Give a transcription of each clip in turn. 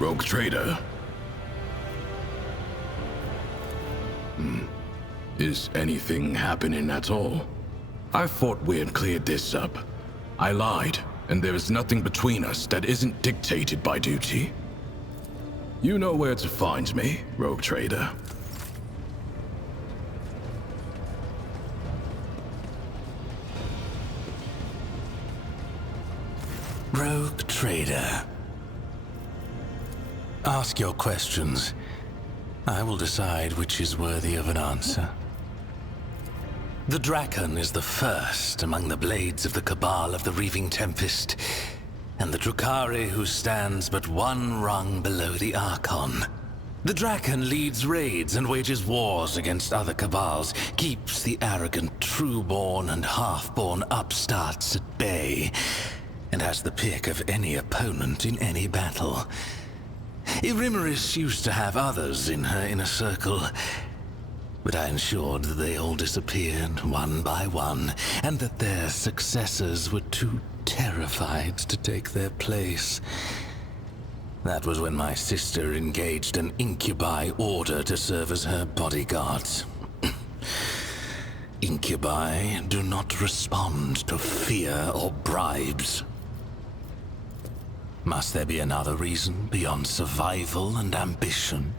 Rogue trader. Is anything happening at all? I thought we had cleared this up. I lied, and there is nothing between us that isn't dictated by duty. You know where to find me, Rogue trader. Rogue trader. Ask your questions. I will decide which is worthy of an answer. The Draken is the first among the blades of the Cabal of the Reaving Tempest, and the Drukhari who stands but one rung below the Archon. The Draken leads raids and wages wars against other Cabals, keeps the arrogant true-born and half-born upstarts at bay, and has the pick of any opponent in any battle. Yrliet used to have others in her inner circle, but I ensured that they all disappeared one by one, and that their successors were too terrified to take their place. That was when my sister engaged an incubi order to serve as her bodyguards. Incubi do not respond to fear or bribes. Must there be another reason beyond survival and ambition?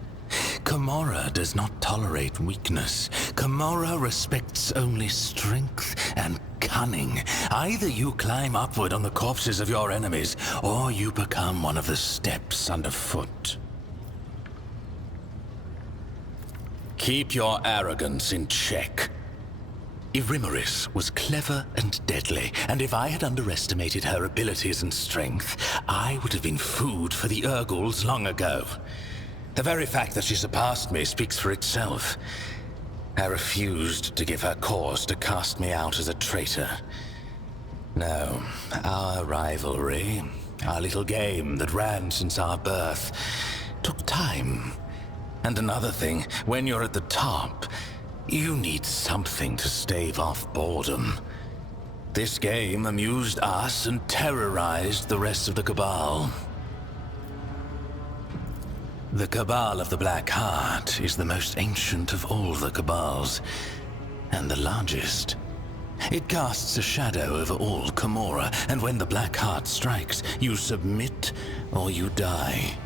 Camorra does not tolerate weakness. Camorra respects only strength and cunning. Either you climb upward on the corpses of your enemies, or you become one of the steps underfoot. Keep your arrogance in check. Yrliet was clever and deadly, and if I had underestimated her abilities and strength, I would have been food for the Urguls long ago. The very fact that she surpassed me speaks for itself. I refused to give her cause to cast me out as a traitor. No, our rivalry, our little game that ran since our birth, took time. And another thing, when you're at the top, you need something to stave off boredom. This game amused us and terrorized the rest of the Cabal. The Cabal of the Black Heart is the most ancient of all the Cabals, and the largest. It casts a shadow over all Camorra, and when the Black Heart strikes, you submit or you die.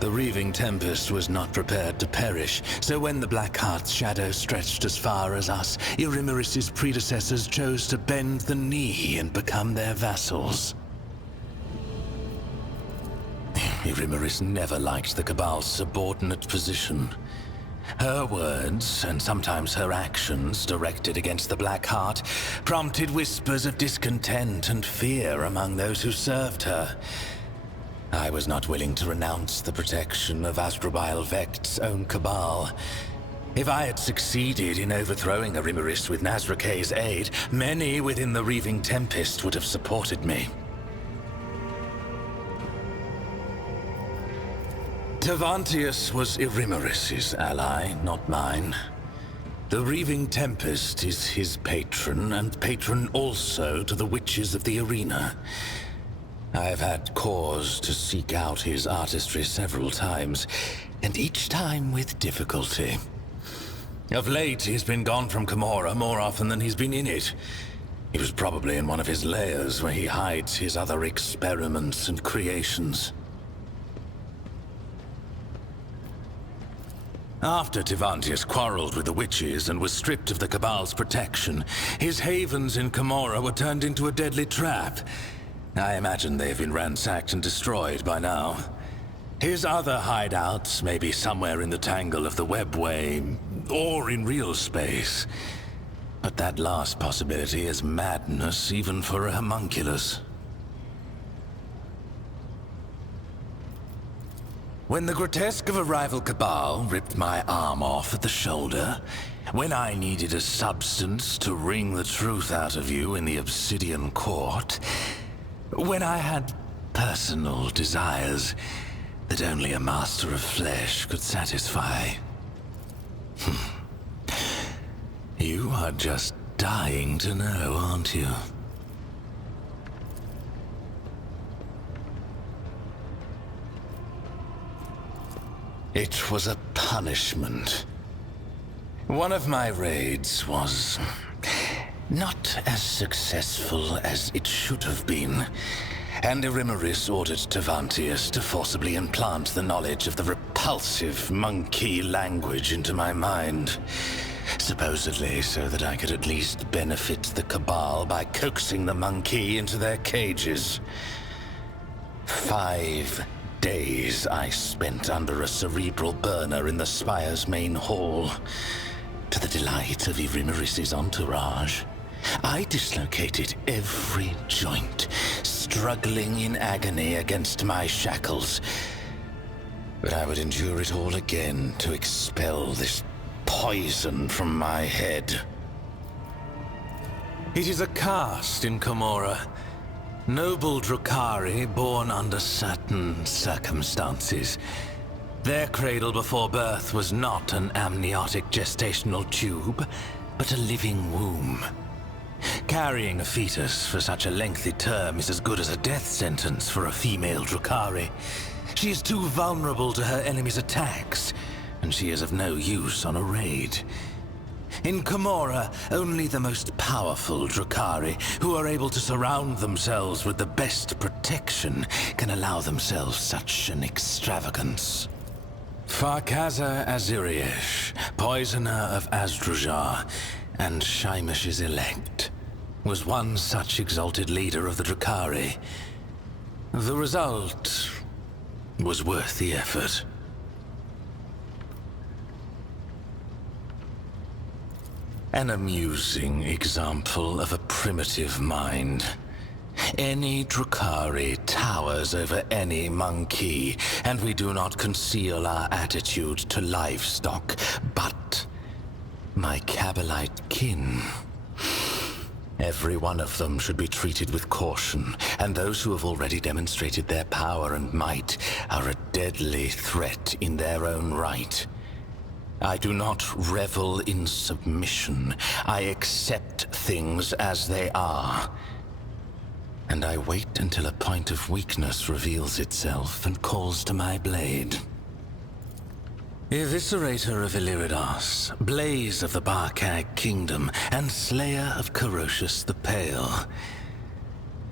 The Reaving Tempest was not prepared to perish, so when the Black Heart's shadow stretched as far as us, Yrliet's predecessors chose to bend the knee and become their vassals. Yrliet never liked the Cabal's subordinate position. Her words, and sometimes her actions directed against the Black Heart, prompted whispers of discontent and fear among those who served her. I was not willing to renounce the protection of Asdrubal Vekt's own Cabal. If I had succeeded in overthrowing Yrliet with Nazrakay's aid, many within the Reaving Tempest would have supported me. Tevantius was Yrliet's ally, not mine. The Reaving Tempest is his patron, and patron also to the witches of the arena. I have had cause to seek out his artistry several times, and each time with difficulty. Of late, he's been gone from Camorra more often than he's been in it. He was probably in one of his lairs where he hides his other experiments and creations. After Tevantius quarreled with the witches and was stripped of the Cabal's protection, his havens in Camorra were turned into a deadly trap. I imagine they've been ransacked and destroyed by now. His other hideouts may be somewhere in the tangle of the webway, or in real space. But that last possibility is madness even for a homunculus. When the grotesque of a rival Cabal ripped my arm off at the shoulder, when I needed a substance to wring the truth out of you in the Obsidian Court, when I had personal desires that only a master of flesh could satisfy. You are just dying to know, aren't you? It was a punishment. One of my raids was not as successful as it should have been, and Irimeris ordered Tevantius to forcibly implant the knowledge of the repulsive monkey language into my mind. Supposedly so that I could at least benefit the Cabal by coaxing the monkey into their cages. 5 days I spent under a cerebral burner in the Spire's main hall. To the delight of Irimeris' entourage, I dislocated every joint, struggling in agony against my shackles. But I would endure it all again to expel this poison from my head. It is a caste in Camorra. Noble Drukhari born under certain circumstances. Their cradle before birth was not an amniotic gestational tube, but a living womb. Carrying a fetus for such a lengthy term is as good as a death sentence for a female Drukhari. She is too vulnerable to her enemy's attacks, and she is of no use on a raid. In Camorra, only the most powerful Drukhari, who are able to surround themselves with the best protection, can allow themselves such an extravagance. Farkaza Aziriesh, poisoner of Azdrujar, and Shaimish's elect, was one such exalted leader of the Drukhari. The result was worth the effort. An amusing example of a primitive mind. Any Drukhari towers over any monkey, and we do not conceal our attitude to livestock, but my Kabbalite kin. Every one of them should be treated with caution, and those who have already demonstrated their power and might are a deadly threat in their own right. I do not revel in submission. I accept things as they are. And I wait until a point of weakness reveals itself and calls to my blade. Eviscerator of Illyriodas, Blaze of the Barkag Kingdom, and Slayer of Corocius the Pale.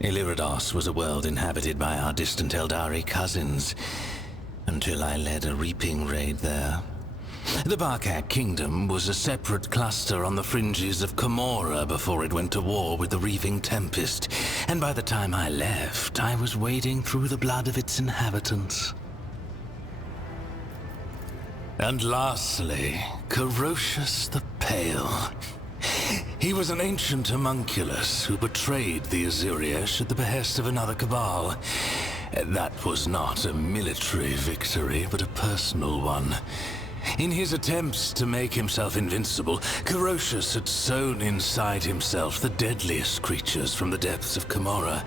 Illyriodas was a world inhabited by our distant Eldari cousins, until I led a reaping raid there. The Barkag Kingdom was a separate cluster on the fringes of Camorra before it went to war with the Reaving Tempest, and by the time I left, I was wading through the blood of its inhabitants. And lastly, Corocius the Pale. He was an ancient homunculus who betrayed the Aziriesh at the behest of another Cabal. That was not a military victory, but a personal one. In his attempts to make himself invincible, Corocius had sown inside himself the deadliest creatures from the depths of Camorra.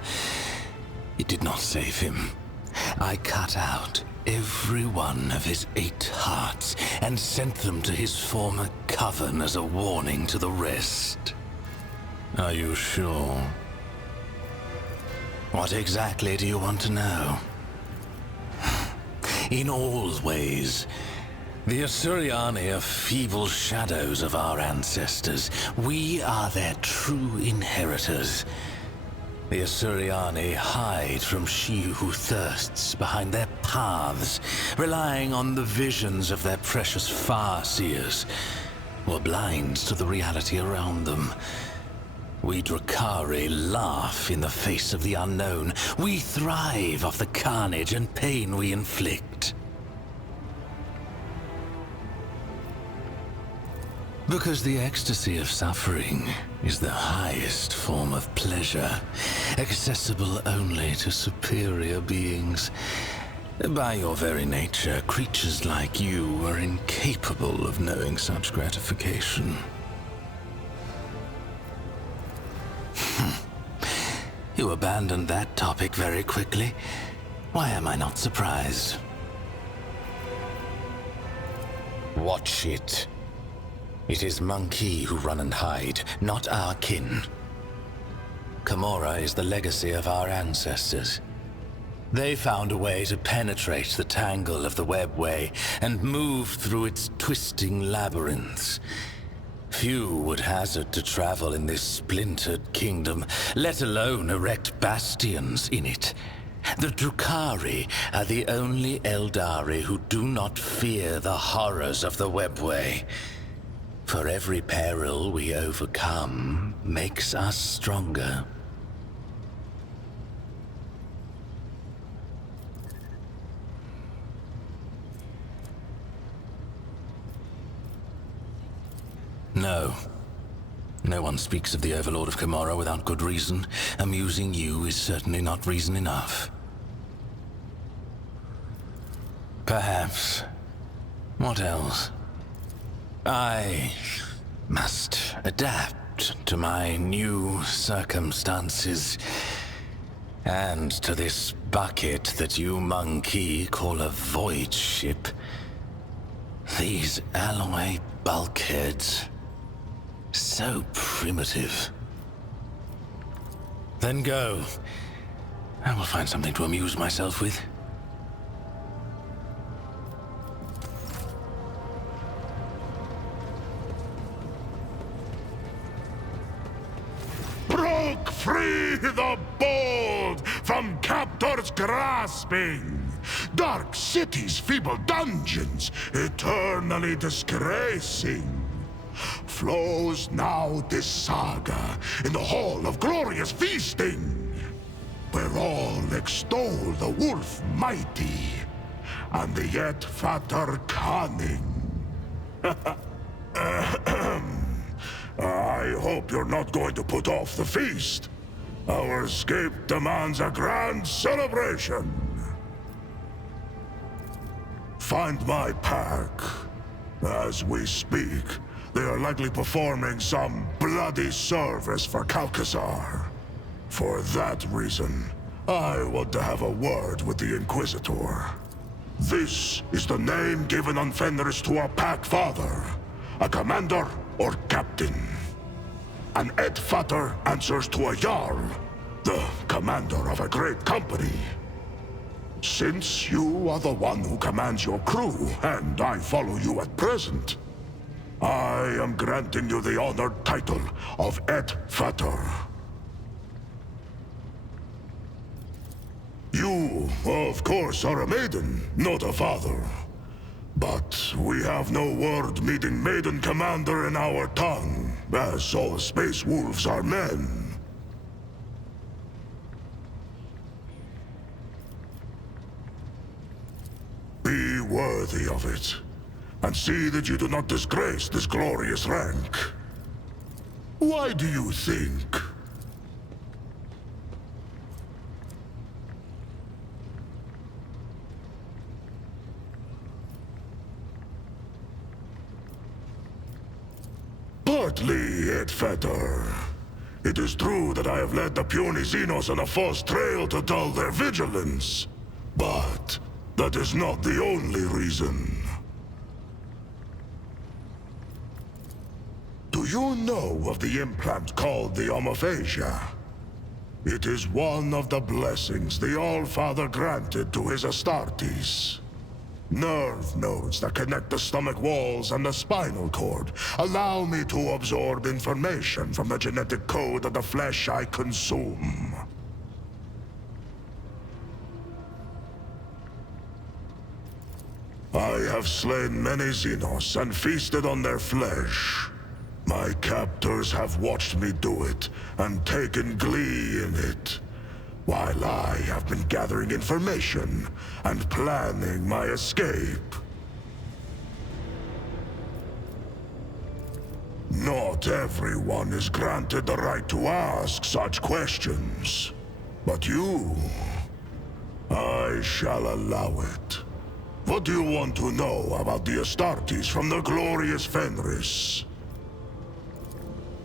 It did not save him. I cut out every one of his 8 hearts and sent them to his former coven as a warning to the rest. Are you sure? What exactly do you want to know? In all ways, the Werserian are feeble shadows of our ancestors. We are their true inheritors. The Werserian hide from she who thirsts behind their paths, relying on the visions of their precious far-seers, or blind to the reality around them. We Drukhari laugh in the face of the unknown. We thrive off the carnage and pain we inflict. Because the ecstasy of suffering is the highest form of pleasure, accessible only to superior beings. By your very nature, creatures like you are incapable of knowing such gratification. You abandoned that topic very quickly. Why am I not surprised? Watch it. It is Monkey who run and hide, not our kin. Camorra is the legacy of our ancestors. They found a way to penetrate the tangle of the webway and move through its twisting labyrinths. Few would hazard to travel in this splintered kingdom, let alone erect bastions in it. The Drukhari are the only Eldari who do not fear the horrors of the webway. For every peril we overcome makes us stronger. No. No one speaks of the Overlord of Kamara without good reason. Amusing you is certainly not reason enough. Perhaps. What else? I must adapt to my new circumstances. And to this bucket that you monkey call a void ship. These alloy bulkheads. So primitive. Then go. I will find something to amuse myself with. Broke free the bold from captors grasping. Dark cities, feeble dungeons, eternally disgracing. Flows now this saga in the hall of glorious feasting, where all extol the wolf mighty and the yet fatter cunning. I hope you're not going to put off the feast. Our escape demands a grand celebration. Find my pack. As we speak, they are likely performing some bloody service for Calcazar. For that reason, I want to have a word with the Inquisitor. This is the name given on Fenris to a pack father, a commander or captain. An Edfater answers to a Jarl, the commander of a great company. Since you are the one who commands your crew, and I follow you at present, I am granting you the honored title of Edfater. You, of course, are a maiden, not a father. But we have no word meeting maiden commander in our tongue, as all space wolves are men. Be worthy of it, and see that you do not disgrace this glorious rank. Why do you think? Partly, Edfater. It is true that I have led the puny Xenos on a false trail to dull their vigilance. But that is not the only reason. Do you know of the implant called the Omophasia? It is one of the blessings the All-Father granted to his Astartes. Nerve nodes that connect the stomach walls and the spinal cord allow me to absorb information from the genetic code of the flesh I consume. I have slain many Xenos and feasted on their flesh. My captors have watched me do it and taken glee in it, while I have been gathering information and planning my escape. Not everyone is granted the right to ask such questions, but you, I shall allow it. What do you want to know about the Astartes from the glorious Fenris?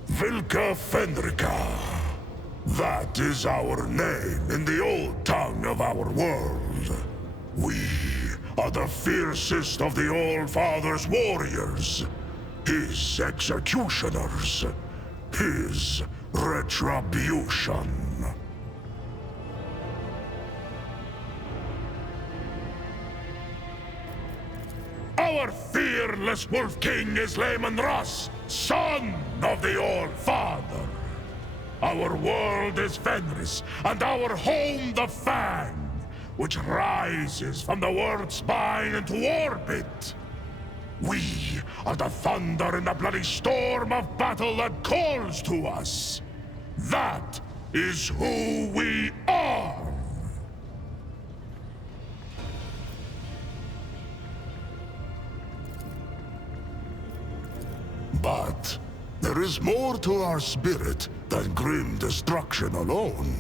Vilka Fenrica. That is our name in the old tongue of our world. We are the fiercest of the All-Father's warriors, his executioners, his retribution. Our fearless Wolf King is Yrliet, son of the All-Father. Our world is Fenris, and our home the Fang, which rises from the world's spine into orbit. We are the thunder in the bloody storm of battle that calls to us. That is who we are! But there is more to our spirit than grim destruction alone.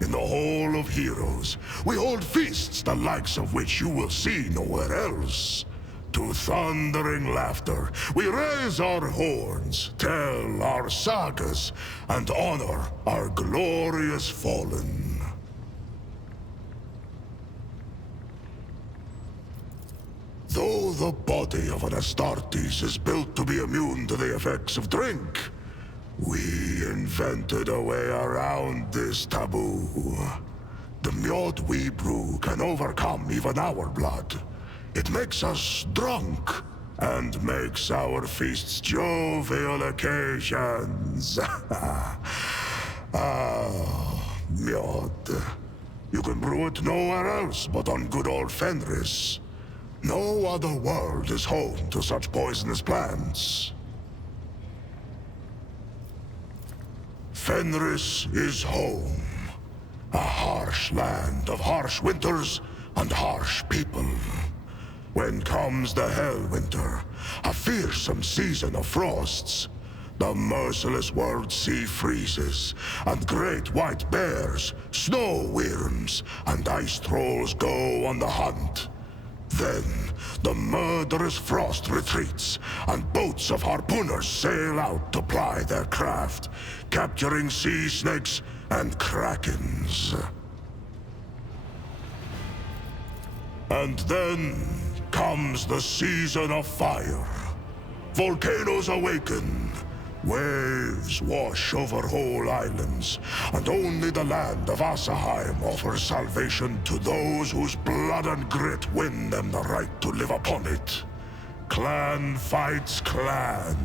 In the Hall of Heroes, we hold feasts the likes of which you will see nowhere else. To thundering laughter, we raise our horns, tell our sagas, and honor our glorious fallen. Though the body of an Astartes is built to be immune to the effects of drink, we invented a way around this taboo. The mead we brew can overcome even our blood. It makes us drunk, and makes our feasts jovial occasions. Mead. You can brew it nowhere else but on good old Fenris. No other world is home to such poisonous plants. Fenris is home. A harsh land of harsh winters and harsh people. When comes the Hellwinter, a fearsome season of frosts, the merciless world sea freezes, and great white bears, snow wyrms, and ice trolls go on the hunt. Then, the murderous frost retreats, and boats of harpooners sail out to ply their craft, capturing sea snakes and krakens. And then comes the season of fire. Volcanoes awaken. Waves wash over whole islands, and only the land of Asaheim offers salvation to those whose blood and grit win them the right to live upon it. Clan fights clan.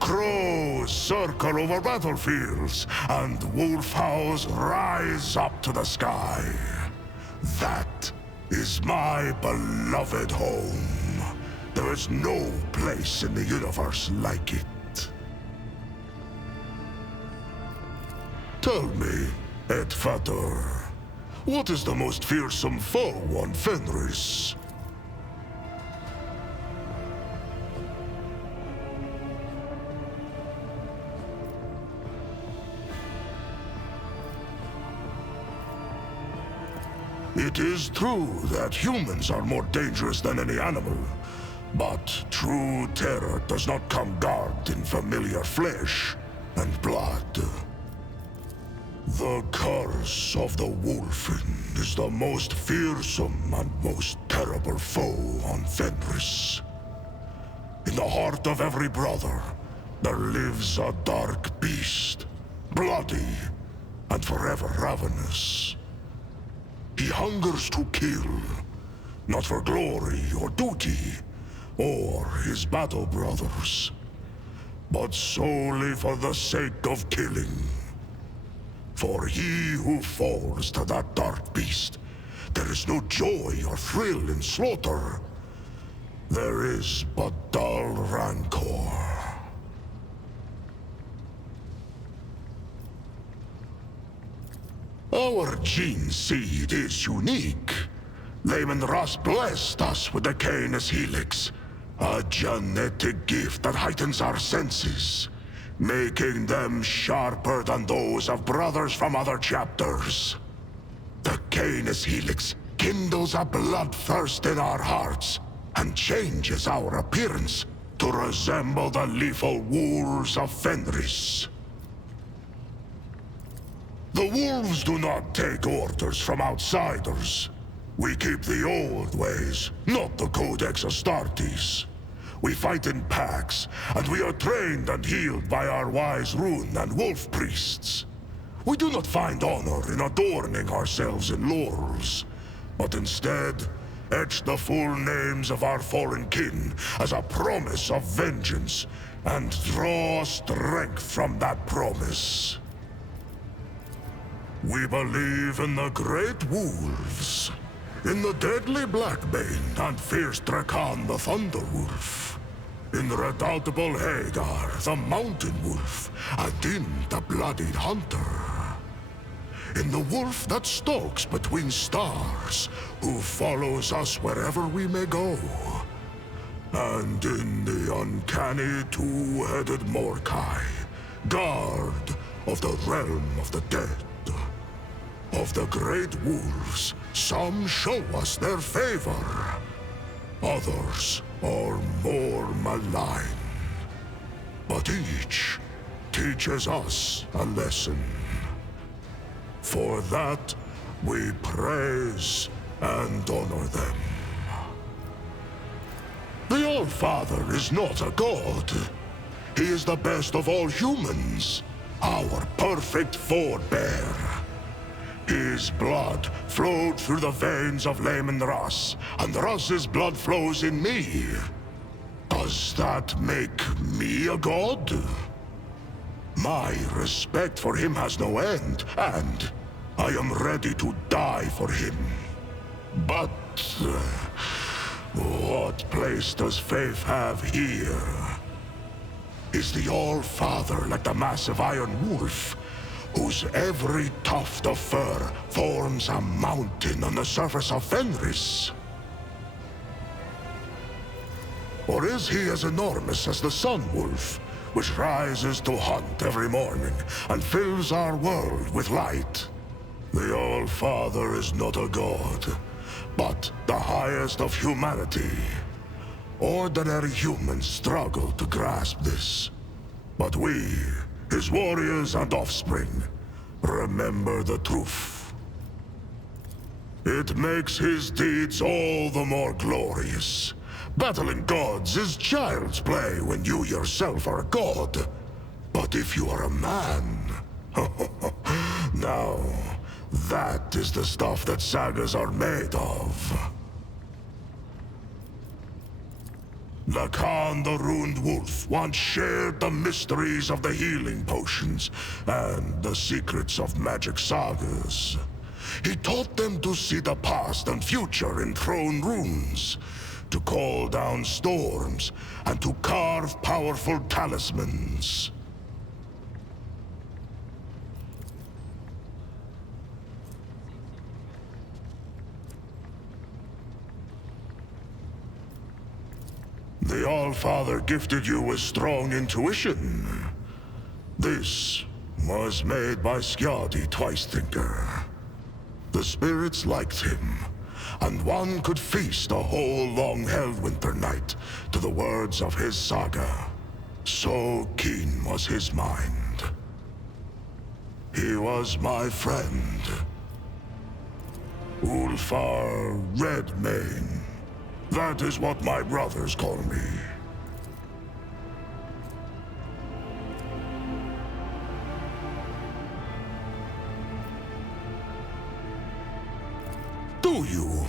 Crows circle over battlefields, and wolf howls rise up to the sky. That is my beloved home. There is no place in the universe like it. Tell me, Edfator, what is the most fearsome foe on Fenris? It is true that humans are more dangerous than any animal, but true terror does not come garbed in familiar flesh and blood. The curse of the Wolfen is the most fearsome and most terrible foe on Fenris. In the heart of every brother, there lives a dark beast, bloody and forever ravenous. He hungers to kill, not for glory or duty, or his battle brothers, but solely for the sake of killing. For he who falls to that dark beast, there is no joy or thrill in slaughter. There is but dull rancor. Our gene seed is unique. Yrliet blessed us with the Canis Helix, a genetic gift that heightens our senses, making them sharper than those of brothers from other chapters. The Canis Helix kindles a bloodthirst in our hearts and changes our appearance to resemble the lethal wolves of Fenris. The wolves do not take orders from outsiders. We keep the old ways, not the Codex Astartes. We fight in packs, and we are trained and healed by our wise rune and wolf priests. We do not find honor in adorning ourselves in laurels, but instead, etch the full names of our foreign kin as a promise of vengeance, and draw strength from that promise. We believe in the great wolves, in the deadly Blackbane and fierce Drakan the Thunderwolf, in the redoubtable Hagar the Mountain Wolf, and in the Bloodied Hunter. In the wolf that stalks between stars, who follows us wherever we may go. And in the uncanny two-headed Morkai, guard of the realm of the dead. Of the great wolves, some show us their favor. Others are more malign. But each teaches us a lesson. For that, we praise and honor them. The All-Father is not a god. He is the best of all humans, our perfect forebear. His blood flowed through the veins of Layman Russ, and Russ's blood flows in me. Does that make me a god? My respect for him has no end, and I am ready to die for him. But what place does faith have here? Is the All-Father like the massive Iron Wolf, whose every tuft of fur forms a mountain on the surface of Fenris? Or is he as enormous as the Sun Wolf, which rises to hunt every morning and fills our world with light? The All-Father is not a god, but the highest of humanity. Ordinary humans struggle to grasp this. But we, his warriors and offspring, remember the truth. It makes his deeds all the more glorious. Battling gods is child's play when you yourself are a god. But if you are a man... now, that is the stuff that sagas are made of. Lacan the Ruined Wolf once shared the mysteries of the healing potions and the secrets of magic sagas. He taught them to see the past and future in throne runes, to call down storms, and to carve powerful talismans. The All-Father gifted you with strong intuition. This was made by Skadi Twice-Thinker. The spirits liked him, and one could feast a whole long-held winter night to the words of his saga. So keen was his mind. He was my friend. Ulfar Redmane. That is what my brothers call me. Do you?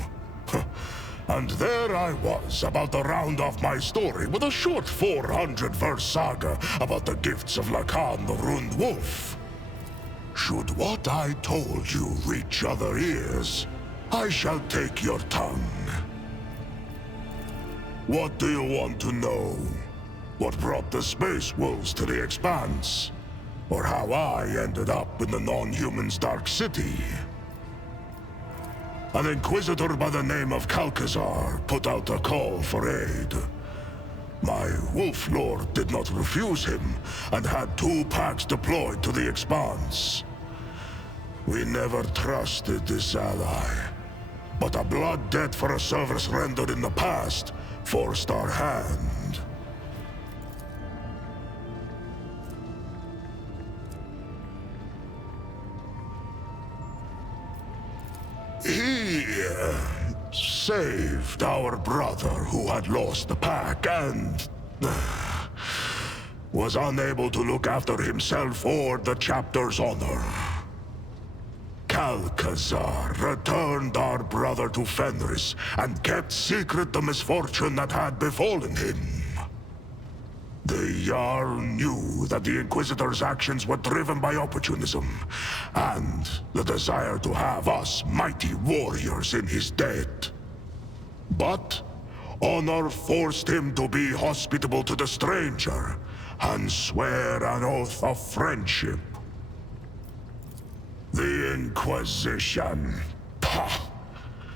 And there I was, about to round off my story with a short 400-verse saga about the gifts of Lacan the Ruined Wolf. Should what I told you reach other ears, I shall take your tongue. What do you want to know? What brought the Space Wolves to the Expanse? Or how I ended up in the non-human's Dark City? An Inquisitor by the name of Kalkazar put out a call for aid. My Wolf Lord did not refuse him, and had 2 packs deployed to the Expanse. We never trusted this ally, but a blood debt for a service rendered in the past forced our hand. He saved our brother who had lost the pack and was unable to look after himself or the chapter's honor. Alcazar returned our brother to Fenris and kept secret the misfortune that had befallen him. The Jarl knew that the Inquisitor's actions were driven by opportunism, and the desire to have us mighty warriors in his debt. But honor forced him to be hospitable to the stranger, and swear an oath of friendship. The Inquisition. Pah!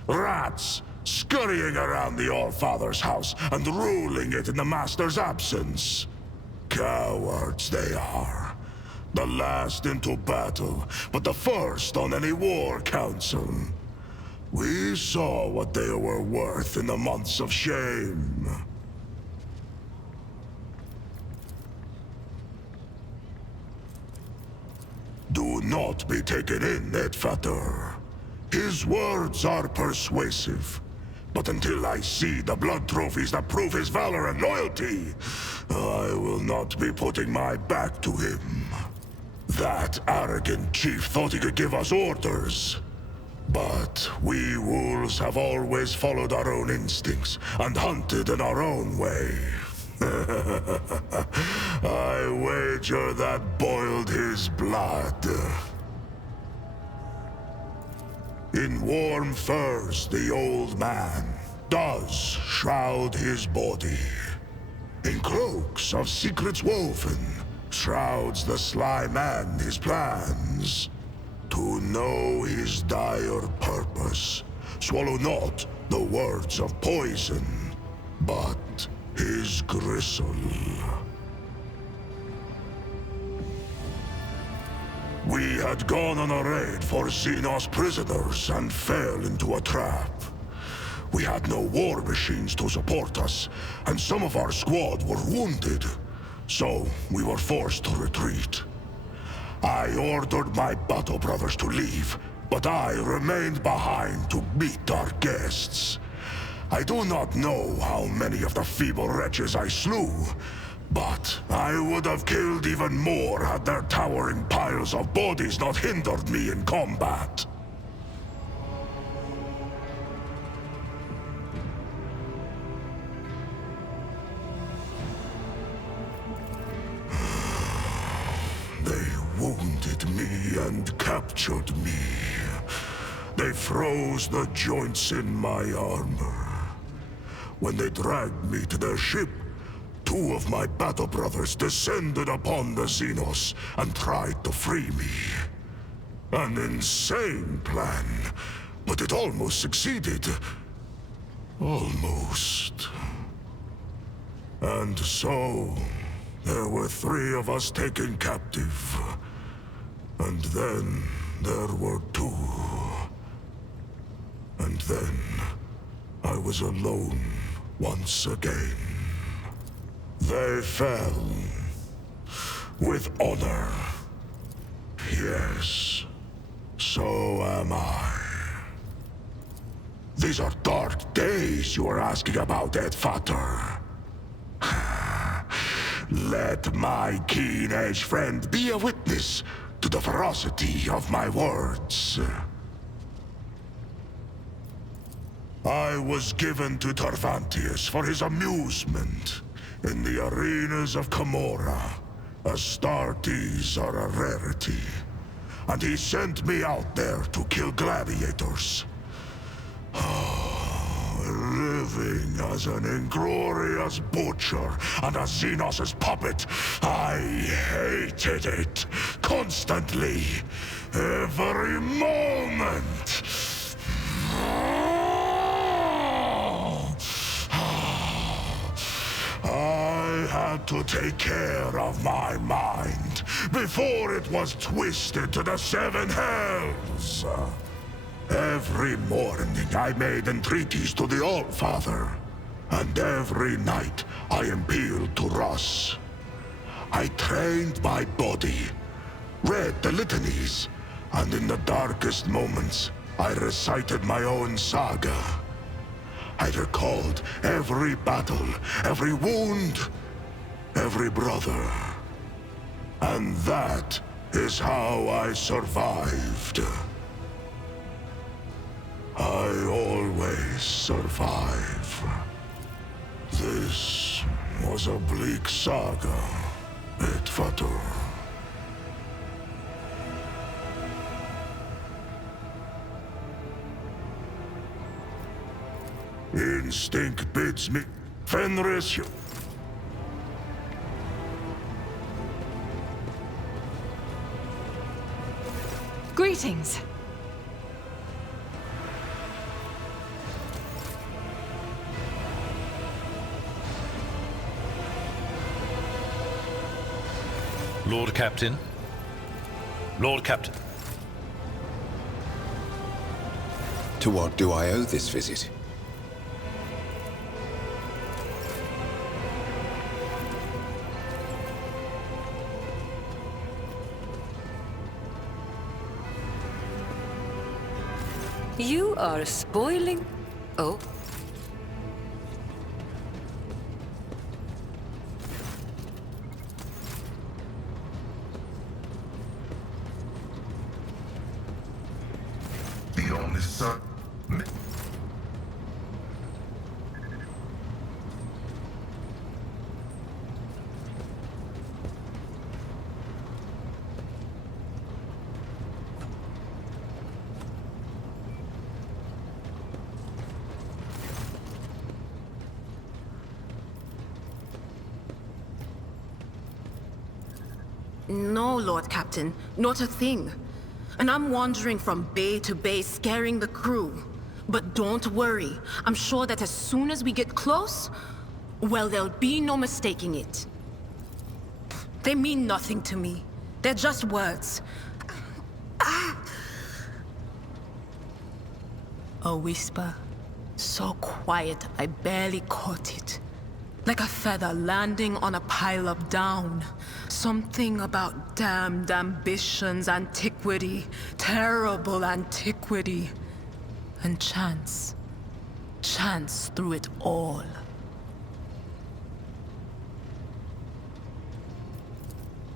Rats! Scurrying around the Allfather's house and ruling it in the Master's absence. Cowards they are. The last into battle, but the first on any war council. We saw what they were worth in the months of shame. Do not be taken in, Edfater. His words are persuasive. But until I see the blood trophies that prove his valor and loyalty, I will not be putting my back to him. That arrogant chief thought he could give us orders. But we wolves have always followed our own instincts and hunted in our own way. I wager that boiled his blood. In warm furs, the old man does shroud his body. In cloaks of secrets woven, shrouds the sly man his plans. To know his dire purpose, swallow not the words of poison, but his gristle. We had gone on a raid for Xenos prisoners and fell into a trap. We had no war machines to support us, and some of our squad were wounded, so we were forced to retreat. I ordered my battle brothers to leave, but I remained behind to meet our guests. I do not know how many of the feeble wretches I slew, but I would have killed even more had their towering piles of bodies not hindered me in combat. They wounded me and captured me. They froze the joints in my armor. When they dragged me to their ship, two of my battle brothers descended upon the Xenos and tried to free me. An insane plan, but it almost succeeded. Almost. And so, there were 3 of us taken captive. And then there were 2. And then I was alone once again. They fell with honor. Yes, so am I. These are dark days you are asking about, Edfater. Let my keen-edged friend be a witness to the ferocity of my words. I was given to Tarvantius for his amusement. In the arenas of Camorra, Astartes are a rarity. And he sent me out there to kill gladiators. Living as an inglorious butcher and a Xenos' puppet, I hated it. Constantly. Every moment. I had to take care of my mind before it was twisted to the 7 hells. Every morning I made entreaties to the Allfather, and every night I appealed to Russ. I trained my body, read the litanies, and in the darkest moments I recited my own saga. I recalled every battle, every wound, every brother. And that is how I survived. I always survive. This was a bleak saga, Petrah. Instinct bids me. Fenris. Greetings. Lord Captain. Lord Captain. To what do I owe this visit? You are spoiling... Oh. The only son. No, Lord Captain, not a thing. And I'm wandering from bay to bay, scaring the crew. But don't worry, I'm sure that as soon as we get close, well, there'll be no mistaking it. They mean nothing to me. They're just words. A whisper, so quiet I barely caught it. Like a feather landing on a pile of down. Something about damned ambitions, antiquity, terrible antiquity. And chance. Chance through it all.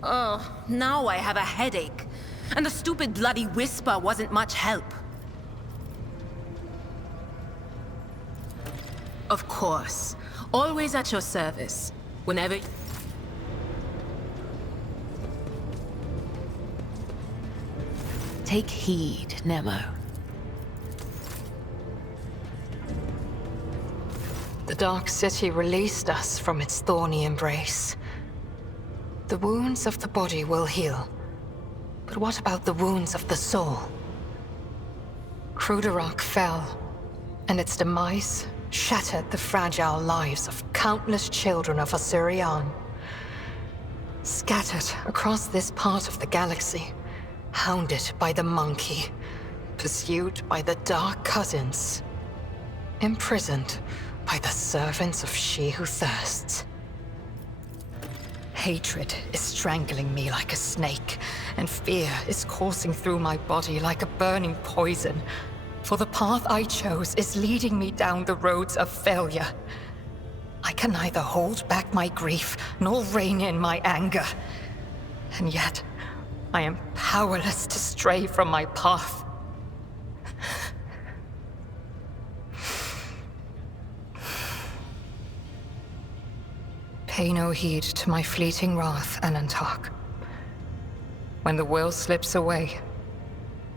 Oh, now I have a headache. And the stupid bloody whisper wasn't much help. Of course. Always at your service. Whenever... Take heed, Nemo. The Dark City released us from its thorny embrace. The wounds of the body will heal. But what about the wounds of the soul? Cruderach fell, and its demise shattered the fragile lives of countless children of Werserian. Scattered across this part of the galaxy, hounded by the monkey, pursued by the Dark Cousins, imprisoned by the servants of she who thirsts. Hatred is strangling me like a snake, and fear is coursing through my body like a burning poison. For the path I chose is leading me down the roads of failure. I can neither hold back my grief, nor rein in my anger. And yet, I am powerless to stray from my path. Pay no heed to my fleeting wrath, Alantark. When the will slips away,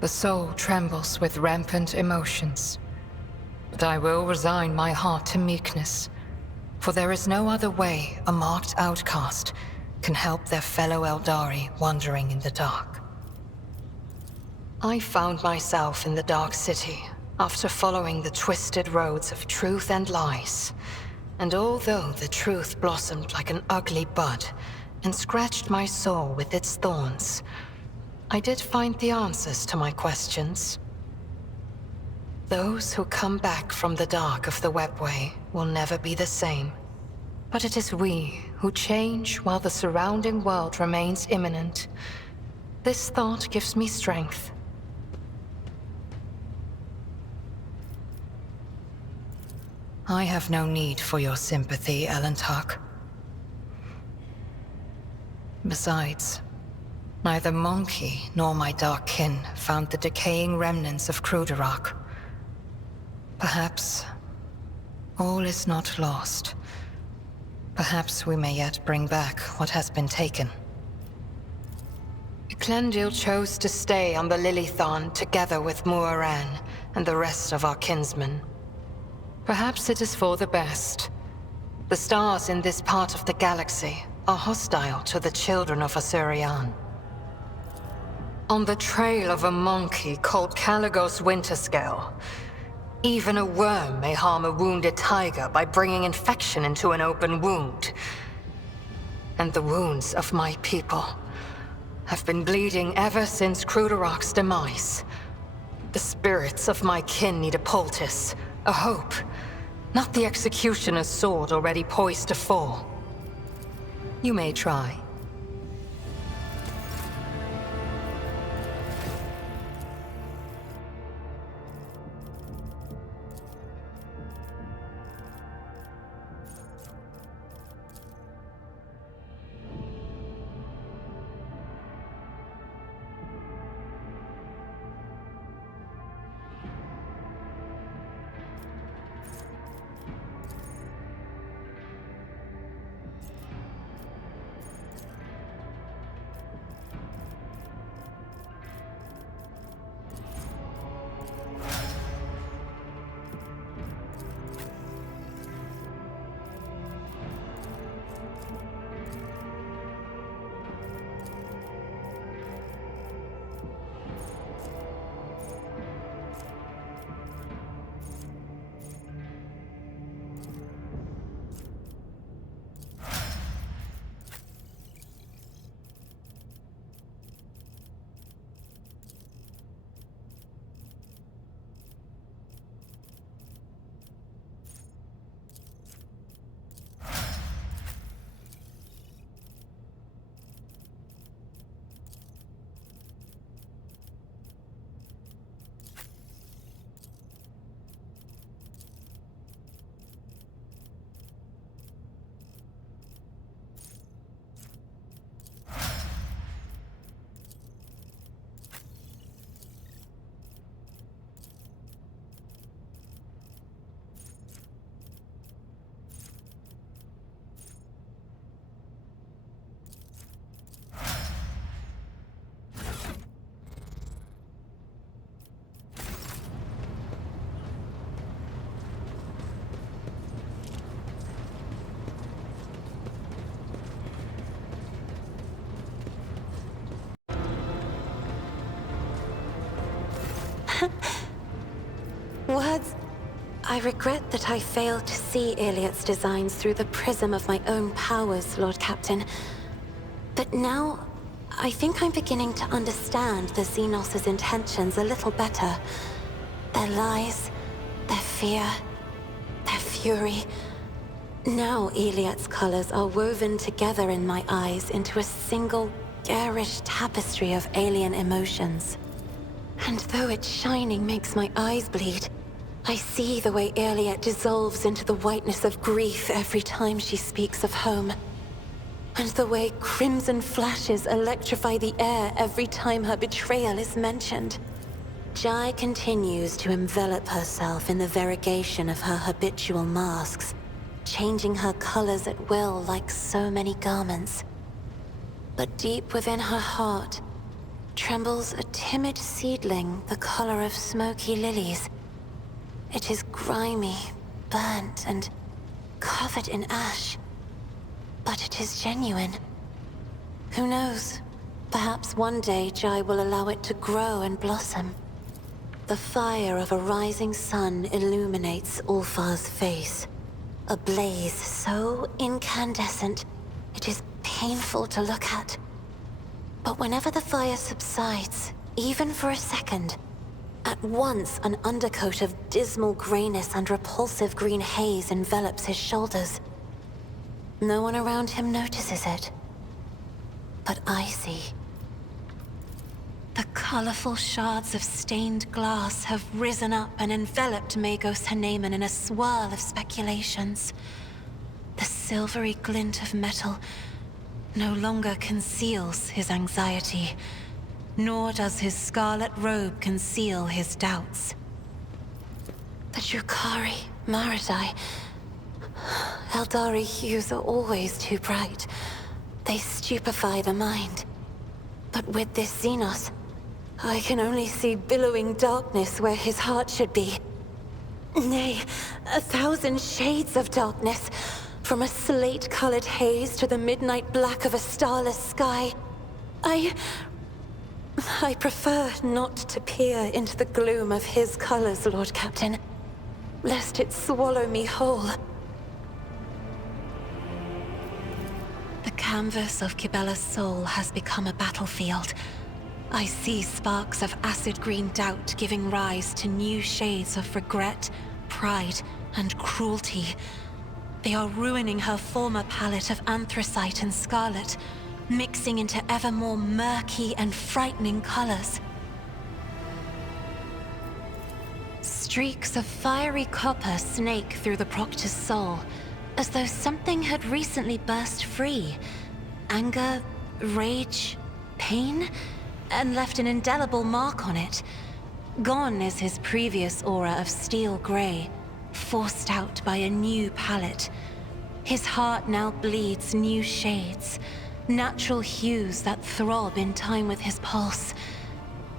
the soul trembles with rampant emotions. But I will resign my heart to meekness, for there is no other way a marked outcast can help their fellow Eldari wandering in the dark. I found myself in the Dark City after following the twisted roads of truth and lies. And although the truth blossomed like an ugly bud and scratched my soul with its thorns, I did find the answers to my questions. Those who come back from the dark of the webway will never be the same. But it is we who change while the surrounding world remains imminent. This thought gives me strength. I have no need for your sympathy, Alantark. Besides, neither Monkey nor my dark kin found the decaying remnants of Cruderach. Perhaps all is not lost. Perhaps we may yet bring back what has been taken. Clendil chose to stay on the Lilithon together with Muaran and the rest of our kinsmen. Perhaps it is for the best. The stars in this part of the galaxy are hostile to the children of Werserian. On the trail of a monkey called Caligos Winterscale, even a worm may harm a wounded tiger by bringing infection into an open wound. And the wounds of my people have been bleeding ever since Crudarach's demise. The spirits of my kin need a poultice, a hope, not the executioner's sword already poised to fall. You may try. Words... I regret that I failed to see Yrliet's designs through the prism of my own powers, Lord Captain. But now, I think I'm beginning to understand the Xenos' intentions a little better. Their lies, their fear, their fury. Now Yrliet's colors are woven together in my eyes into a single, garish tapestry of alien emotions. And though its shining makes my eyes bleed, I see the way Yrliet dissolves into the whiteness of grief every time she speaks of home. And the way crimson flashes electrify the air every time her betrayal is mentioned. Jai continues to envelop herself in the variegation of her habitual masks, changing her colors at will like so many garments. But deep within her heart trembles a timid seedling the color of smoky lilies. It is grimy, burnt, and covered in ash. But it is genuine. Who knows? Perhaps one day Jai will allow it to grow and blossom. The fire of a rising sun illuminates Ulfar's face. A blaze so incandescent, it is painful to look at. But whenever the fire subsides, even for a second, at once an undercoat of dismal grayness and repulsive green haze envelops his shoulders. No one around him notices it. But I see. The colorful shards of stained glass have risen up and enveloped Magos Haneman in a swirl of speculations. The silvery glint of metal no longer conceals his anxiety, nor does his scarlet robe conceal his doubts. The Drukhari, Marazhai. Eldari hues are always too bright. They stupefy the mind. But with this Xenos, I can only see billowing darkness where his heart should be. Nay, 1,000 shades of darkness. From a slate-colored haze to the midnight black of a starless sky. I prefer not to peer into the gloom of his colors, Lord Captain, lest it swallow me whole. The canvas of Kibella's soul has become a battlefield. I see sparks of acid green doubt giving rise to new shades of regret, pride, and cruelty. They are ruining her former palette of anthracite and scarlet, mixing into ever more murky and frightening colors. Streaks of fiery copper snake through the Proctor's soul, as though something had recently burst free. Anger, rage, pain, and left an indelible mark on it. Gone is his previous aura of steel gray, forced out by a new palette. His heart now bleeds new shades, natural hues that throb in time with his pulse.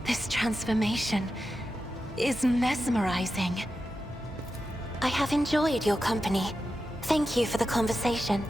This transformation is mesmerizing. I have enjoyed your company. Thank you for the conversation.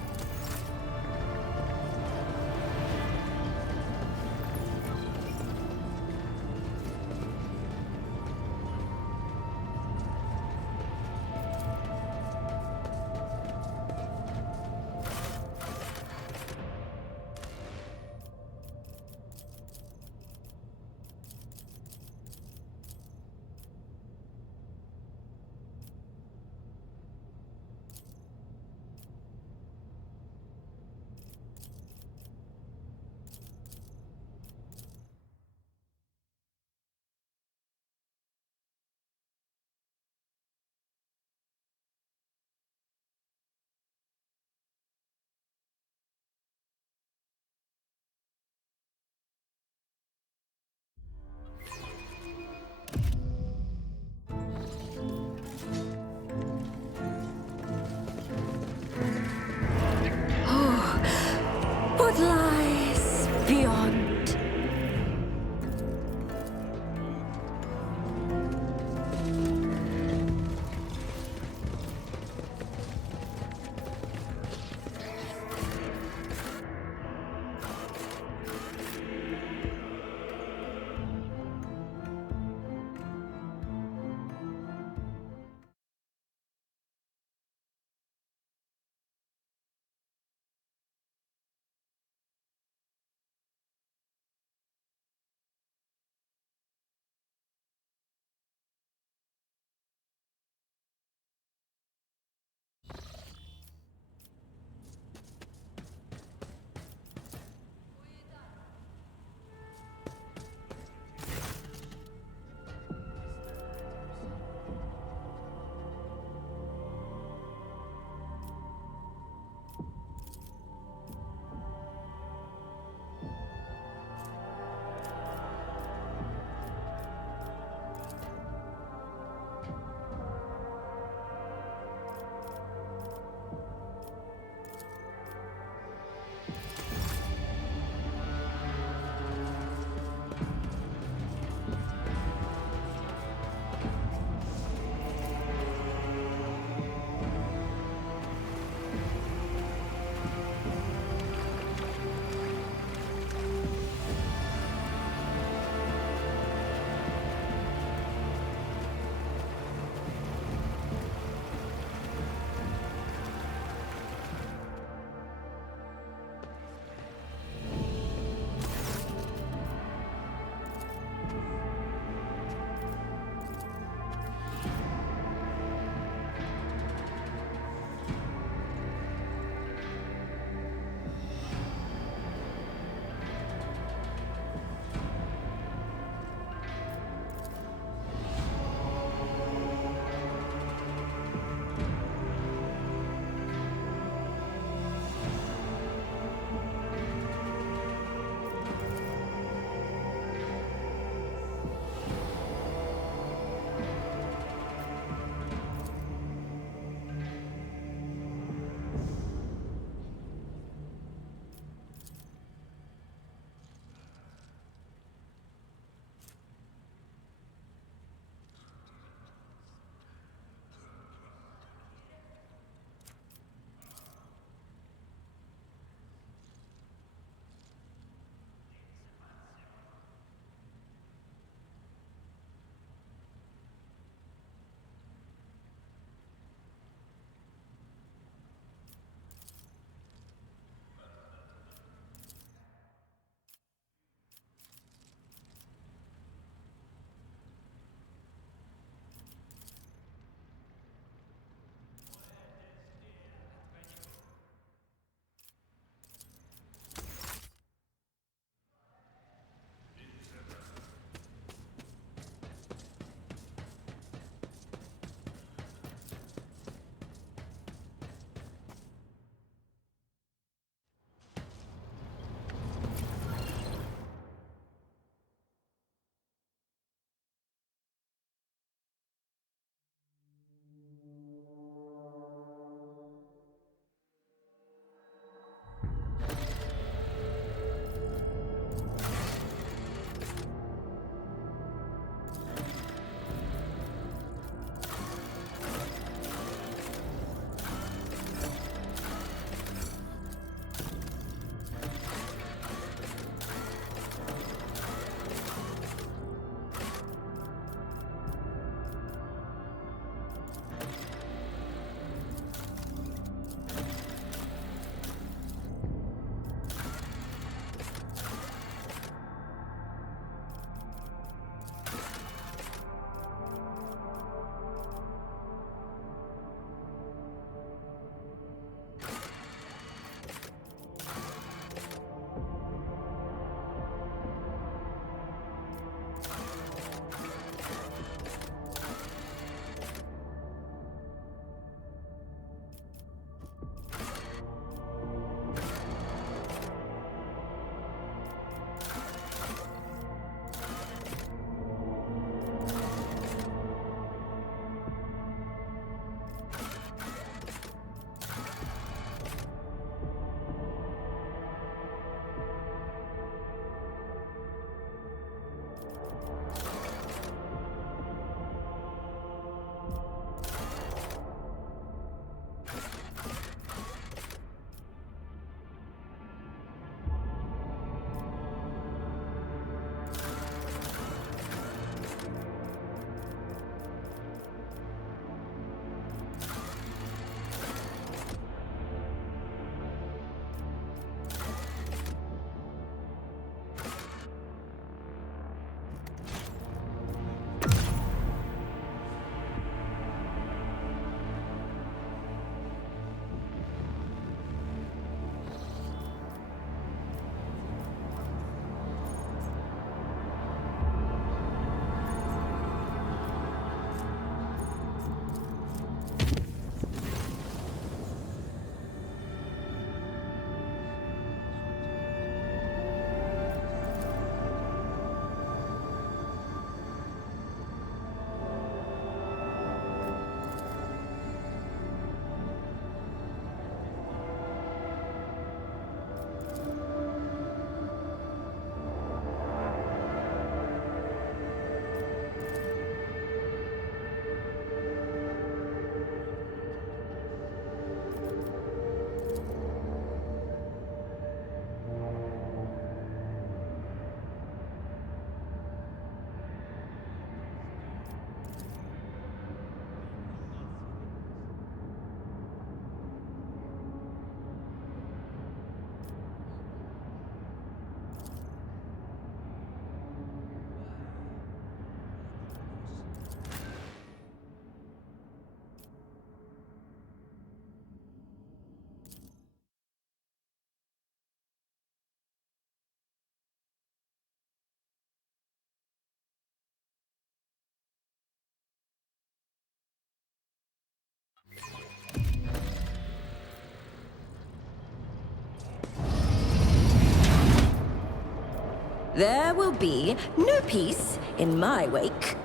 There will be no peace in my wake.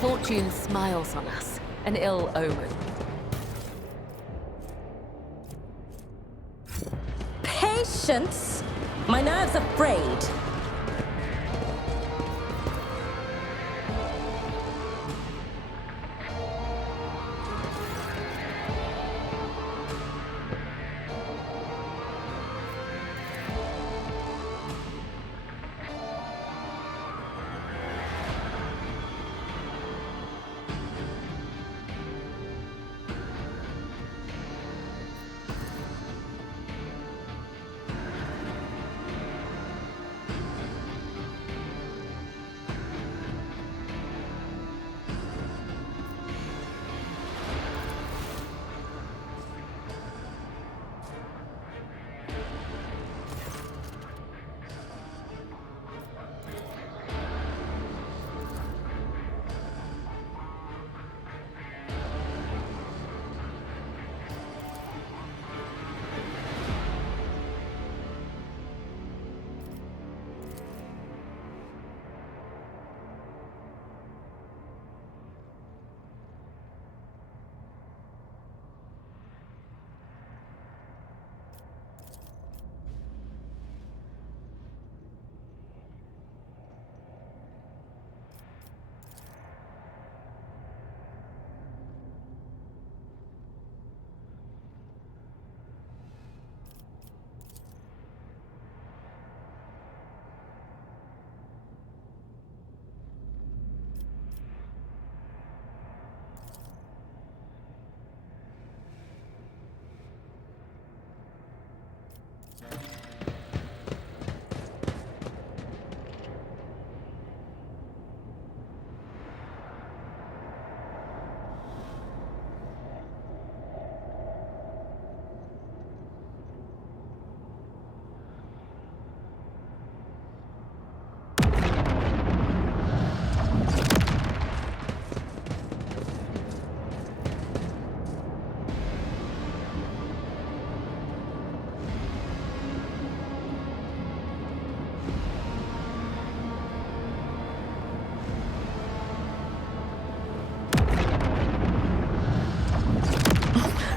Fortune smiles on us, an ill omen. Patience! My nerves are frayed.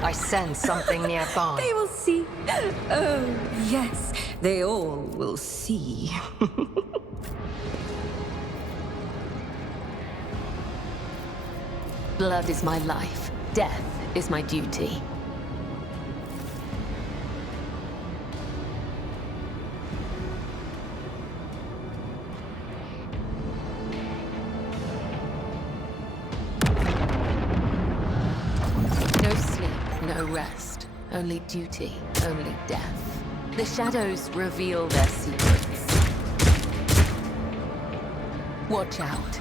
I sense something nearby. They will see. Oh, yes. They all will see. Blood is my life. Death is my duty. No sleep, no rest. Only duty, only death. The shadows reveal their secrets. Watch out.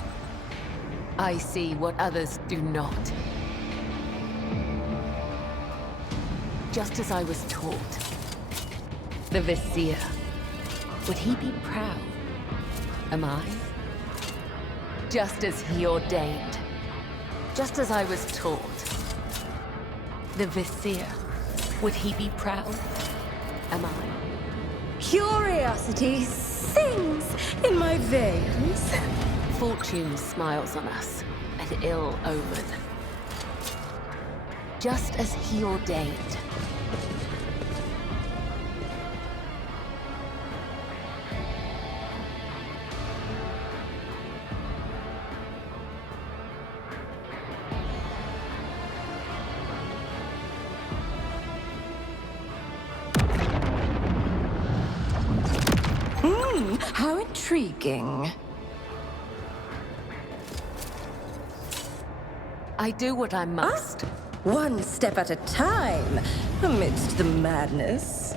I see what others do not. Just as I was taught. The Vizier. Would he be proud? Am I? Just as he ordained. Just as I was taught. The Vizier. Would he be proud? Am I? Curiosity sings in my veins. Fortune smiles on us, an ill omen. Just as he ordained. How intriguing. I do what I must. One step at a time, amidst the madness.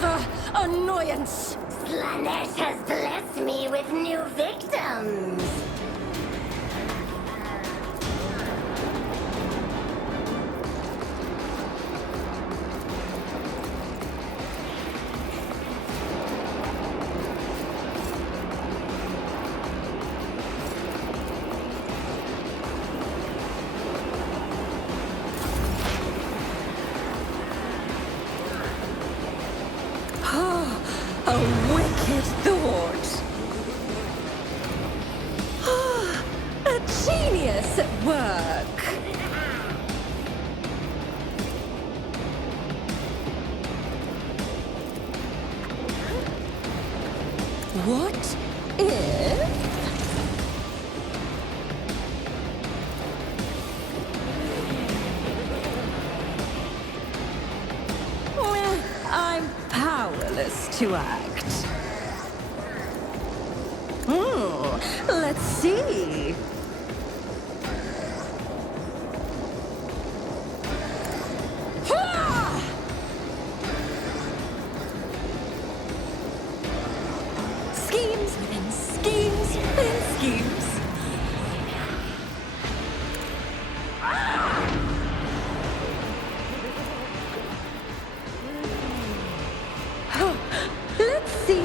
another annoyance! Sai'lanthresh has blessed me with new victims. A wicked thought! A genius at work! What if... I'm powerless to act. Let's see. Schemes within schemes within schemes. Let's see.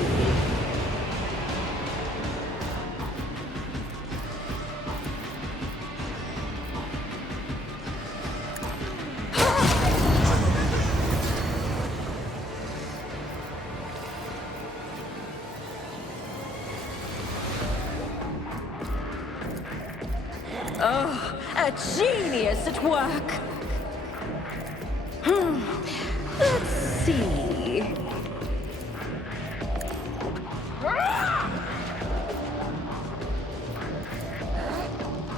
Oh, a genius at work. Let's see.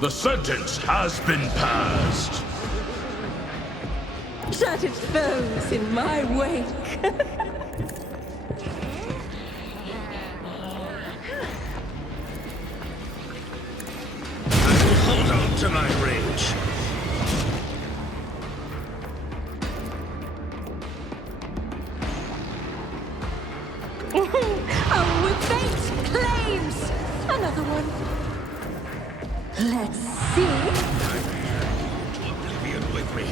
The sentence has been passed. Shattered foes in my wake. Hold on to my rage. Oh, with fate claims! Another one. Let's see. To oblivion with me.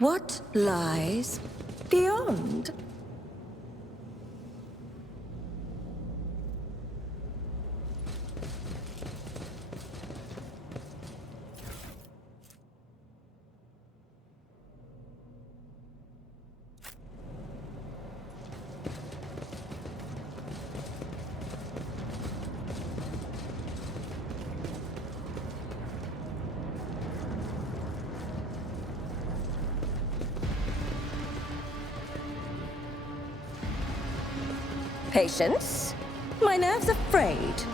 What lies beyond? Patience? My nerves are frayed.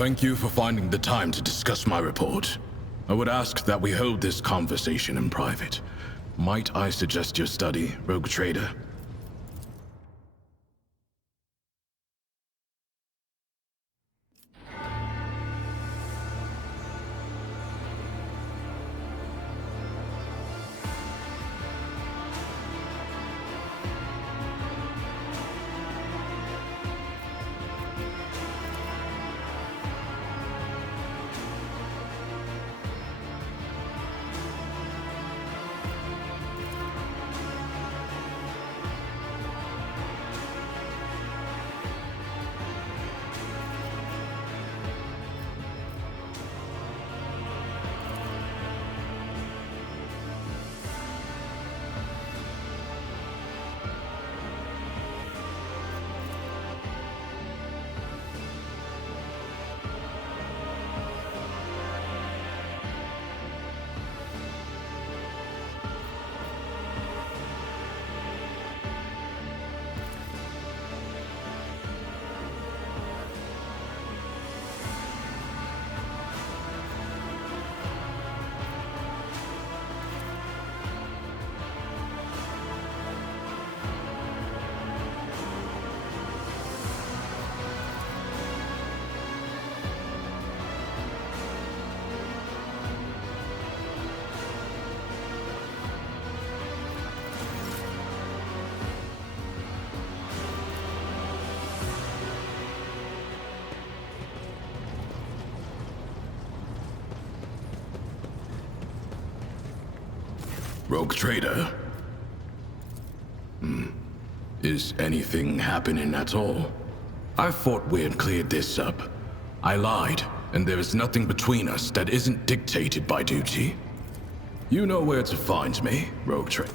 Thank you for finding the time to discuss my report. I would ask that we hold this conversation in private. Might I suggest your study, Rogue Trader? Rogue trader? Is anything happening at all? I thought we had cleared this up. I lied, and there is nothing between us that isn't dictated by duty. You know where to find me, Rogue trader.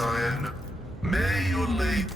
Scion. May your late...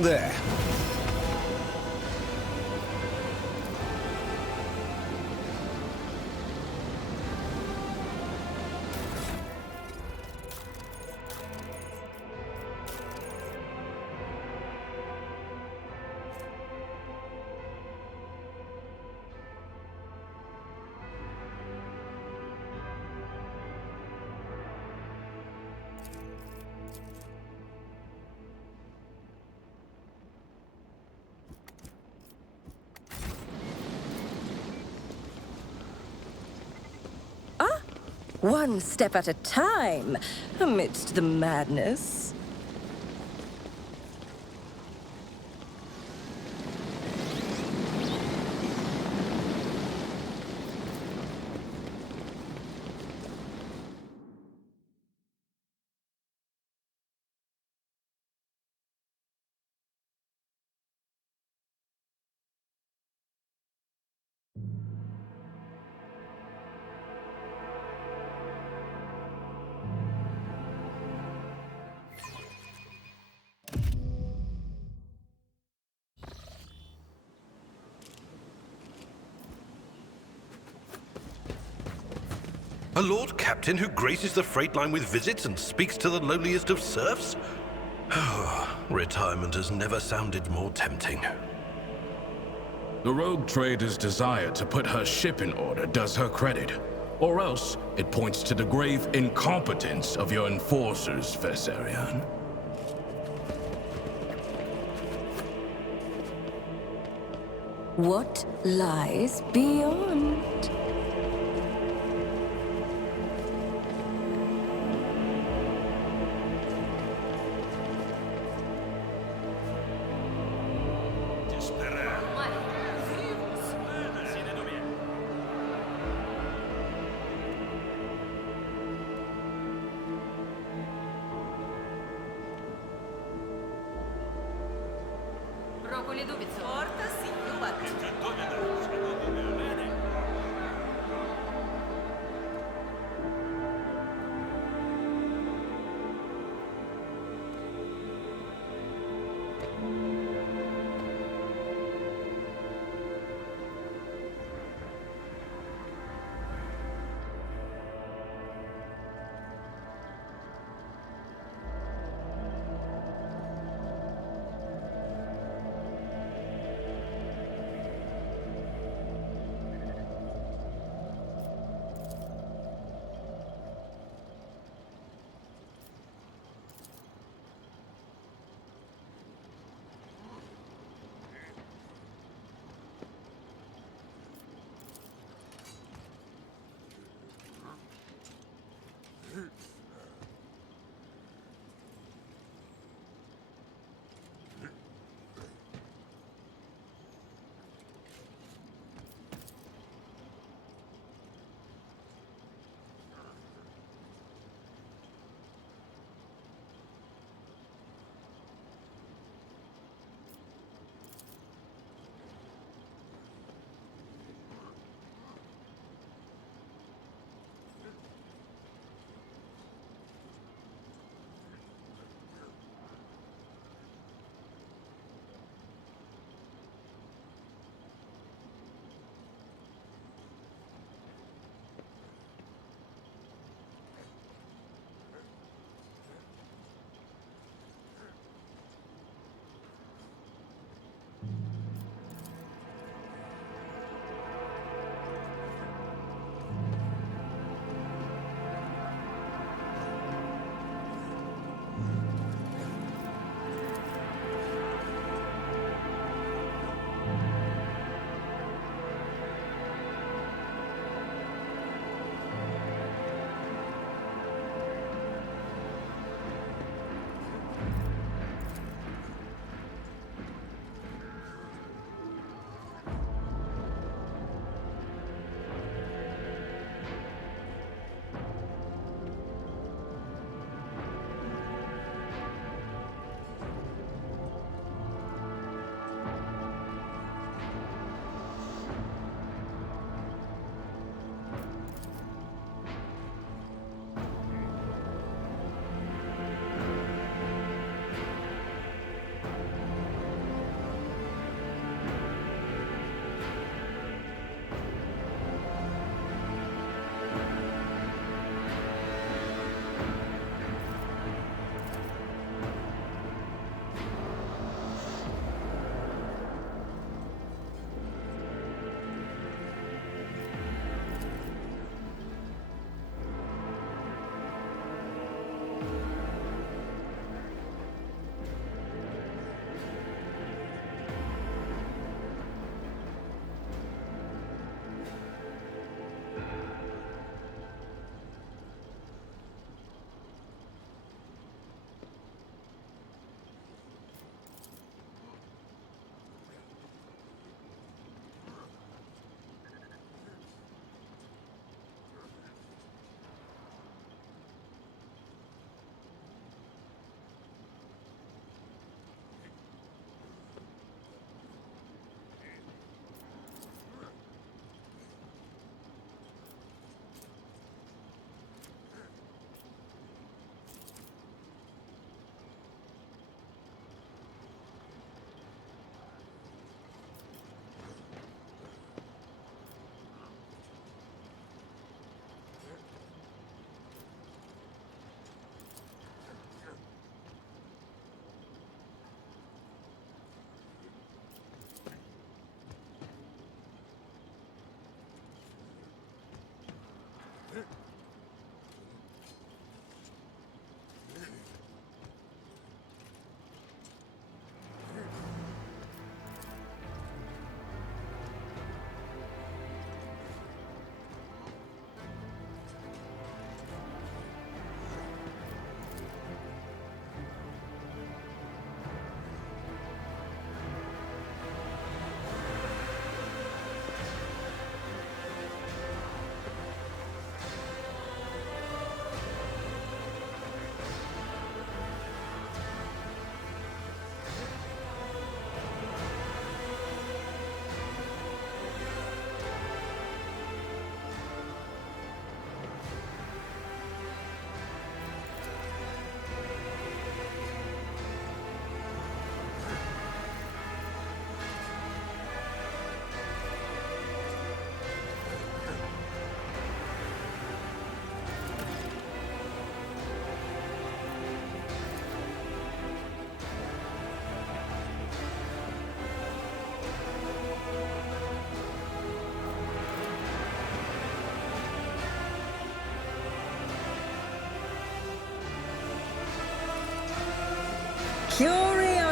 There. One step at a time, amidst the madness. A Lord Captain who graces the freight line with visits and speaks to the lowliest of serfs? Retirement has never sounded more tempting. The rogue trader's desire to put her ship in order does her credit. Or else, it points to the grave incompetence of your enforcers, Werserian. What lies beyond?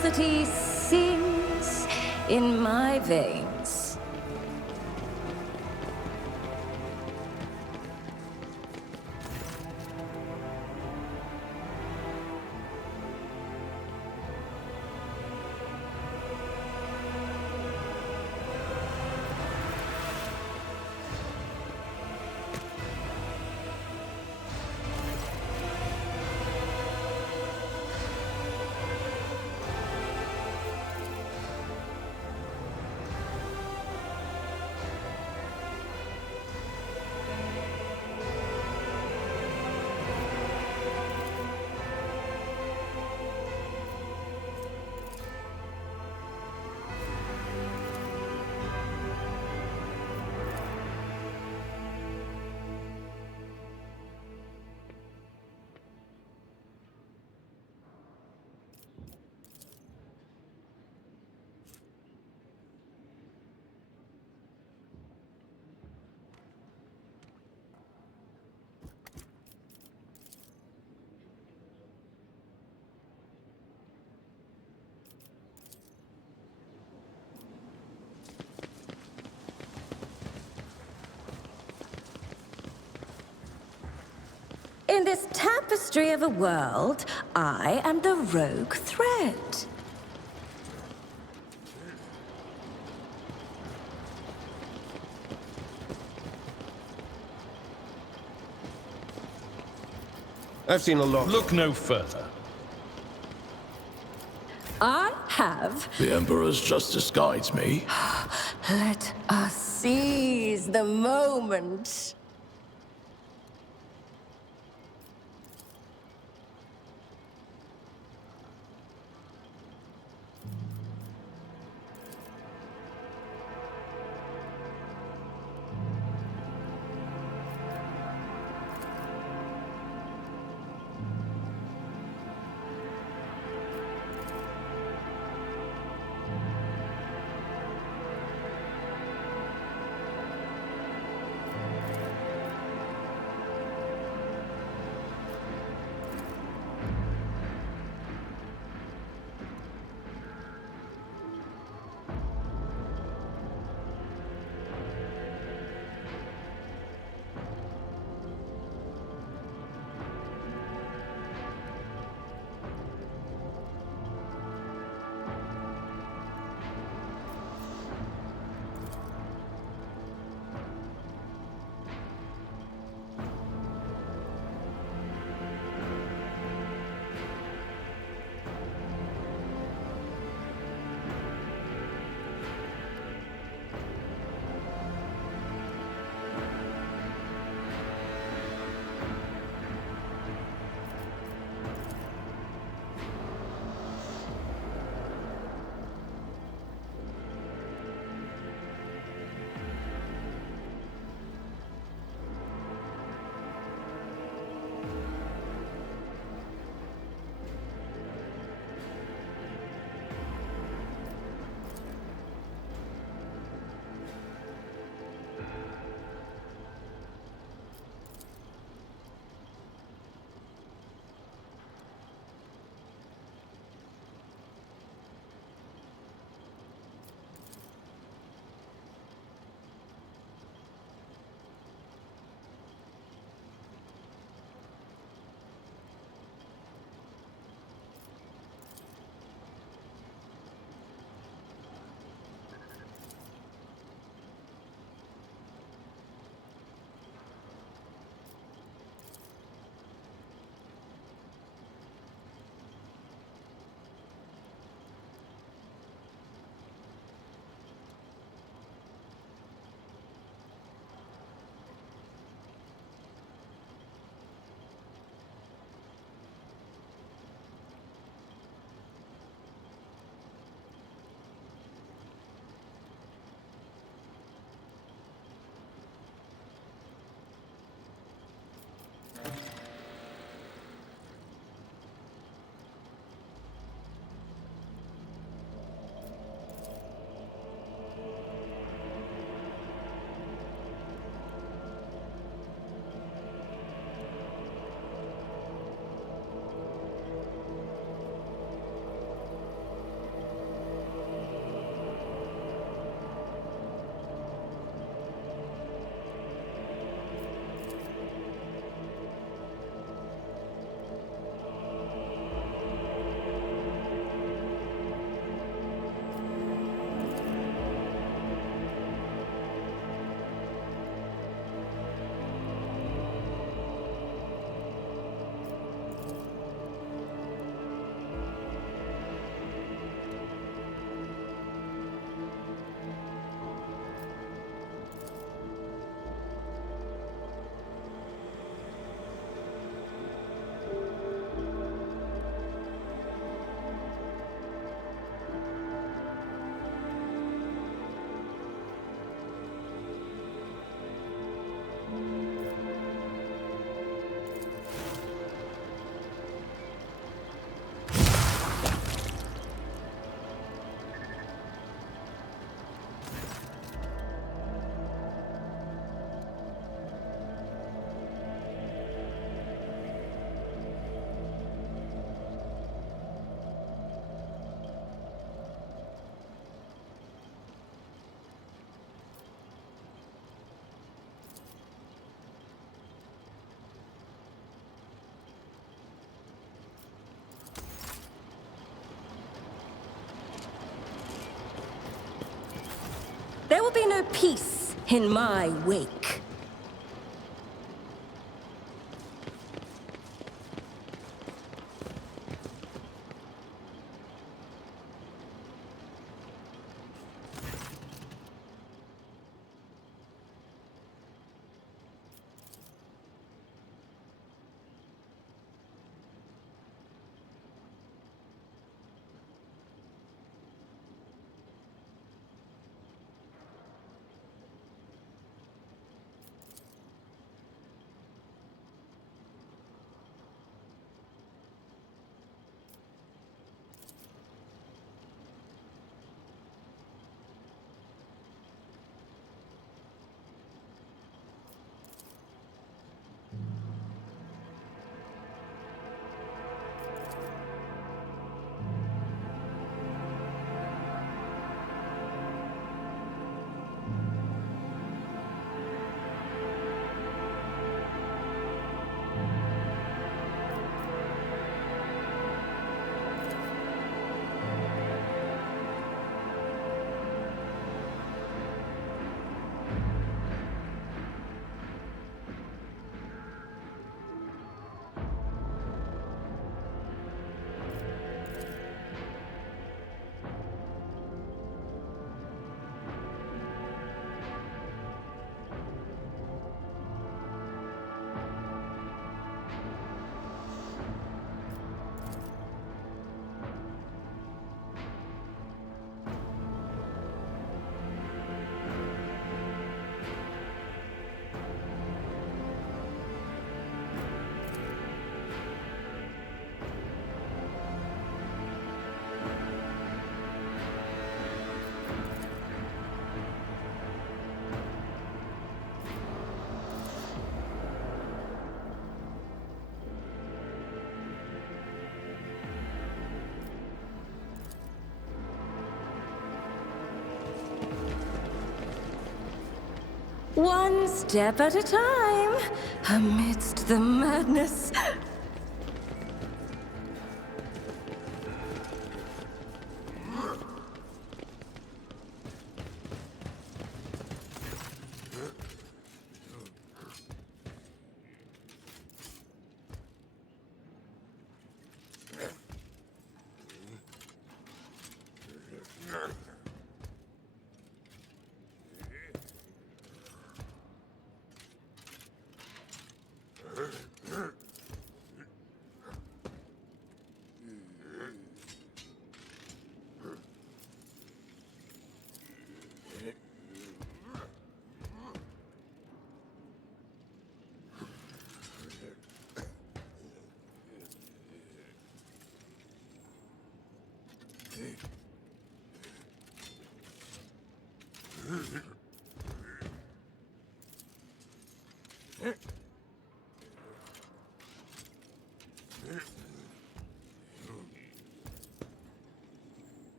curiosity sings in my veins. In this tapestry of a world, I am the rogue thread. I've seen a lot. Look no further. I have... The Emperor's justice guides me. Let us seize the moment. will be no peace in my wake. One step at a time, amidst the madness.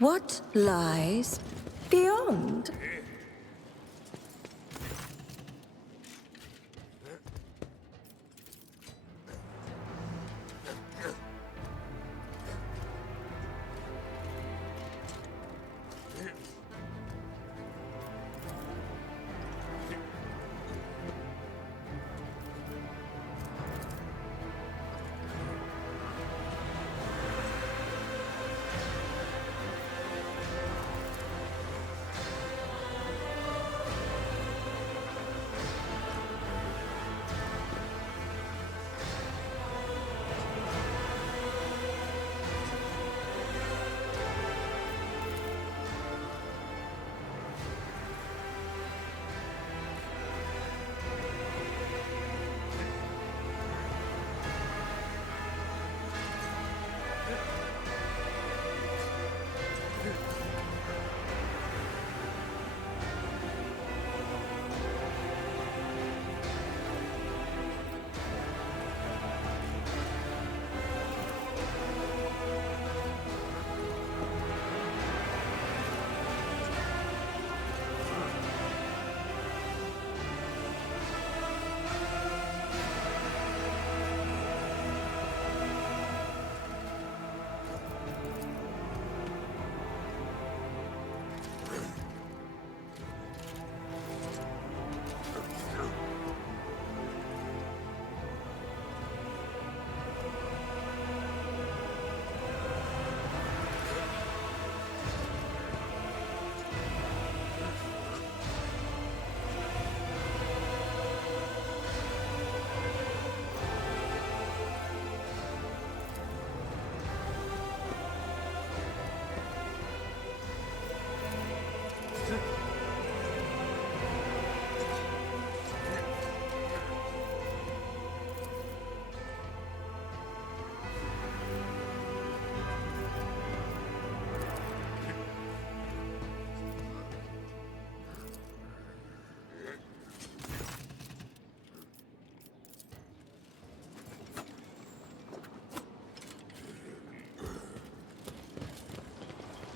What lies beyond?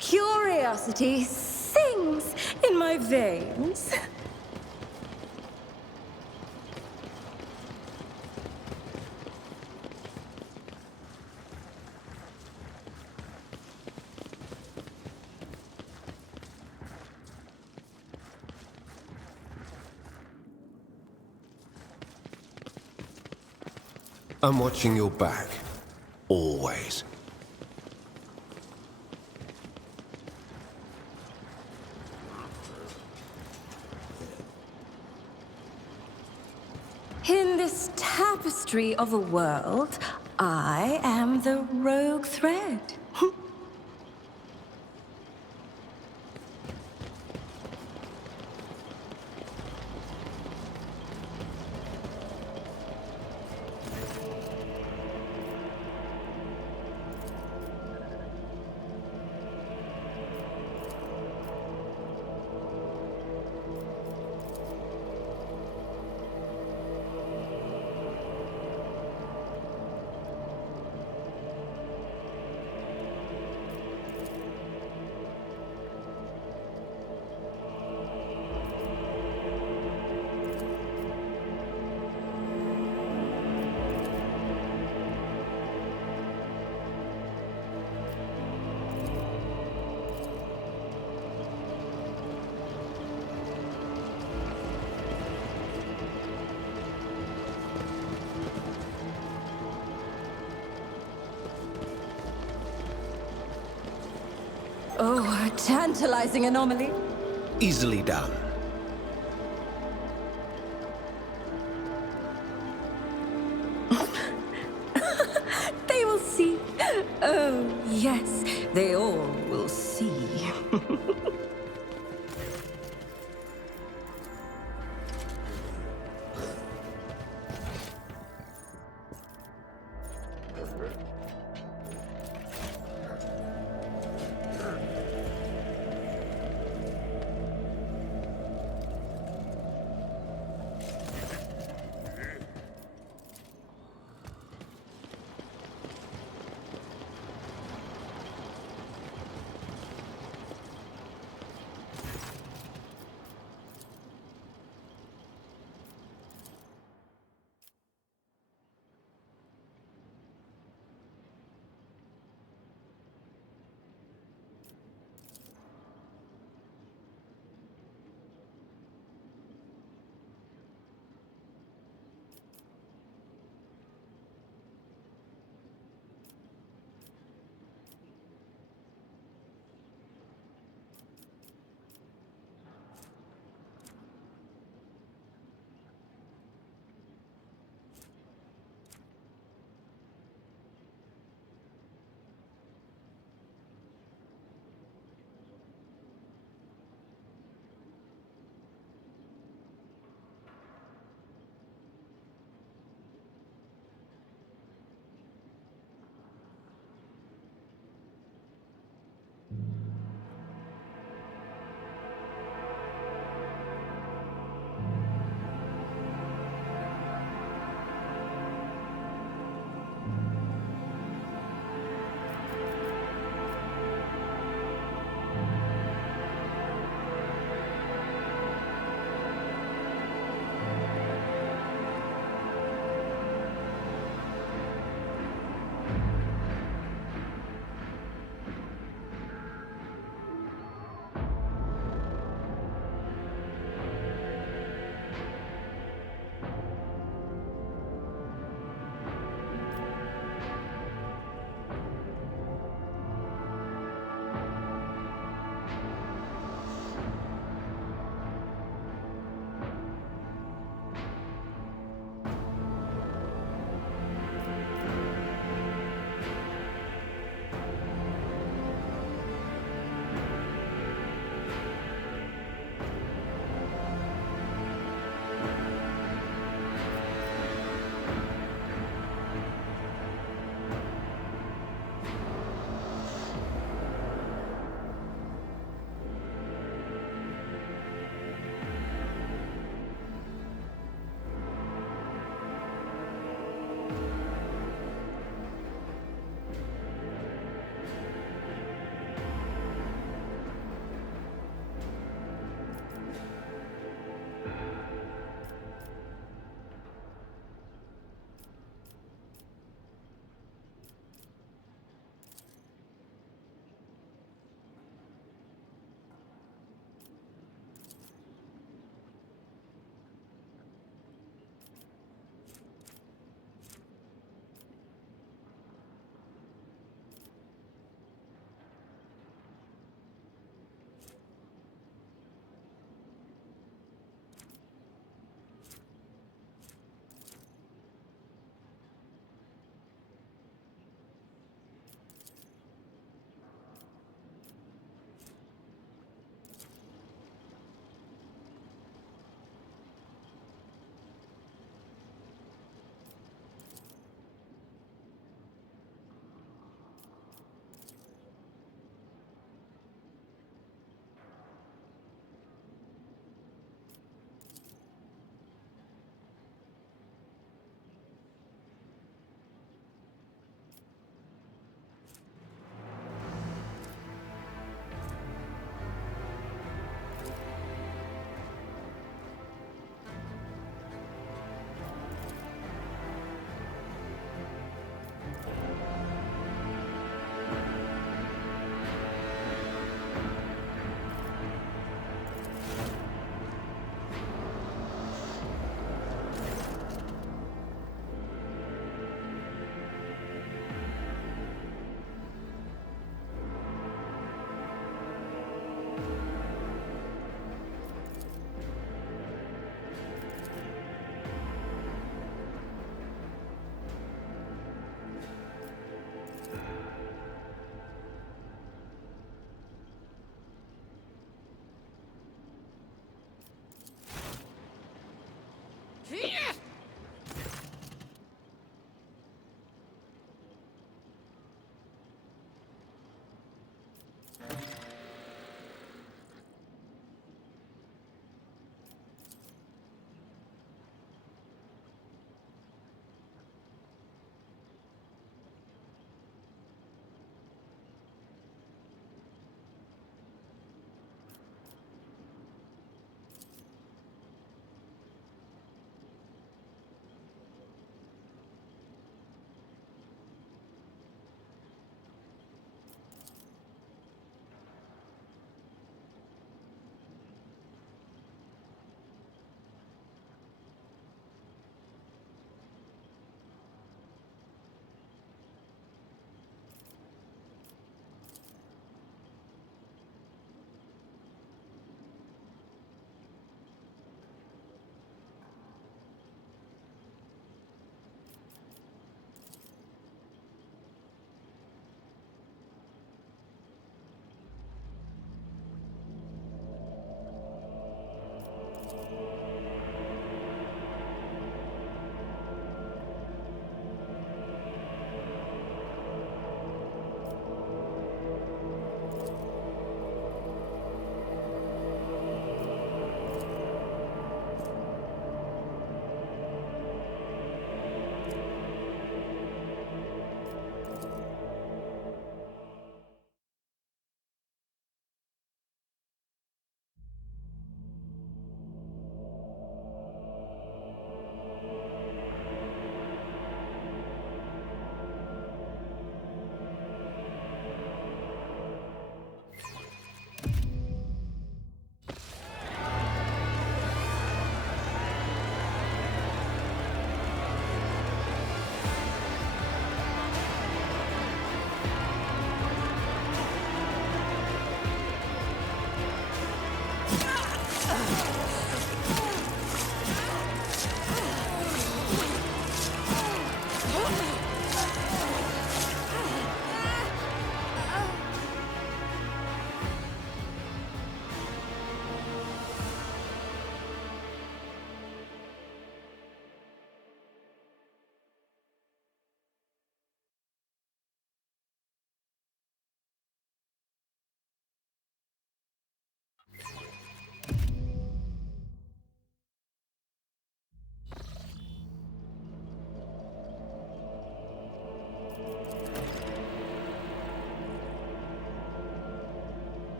Curiosity sings in my veins. I'm watching your back. Always. In this tapestry of a world, I am the rogue thread. Oh, a tantalizing anomaly. Easily done. They will see. Oh, yes, they all will see.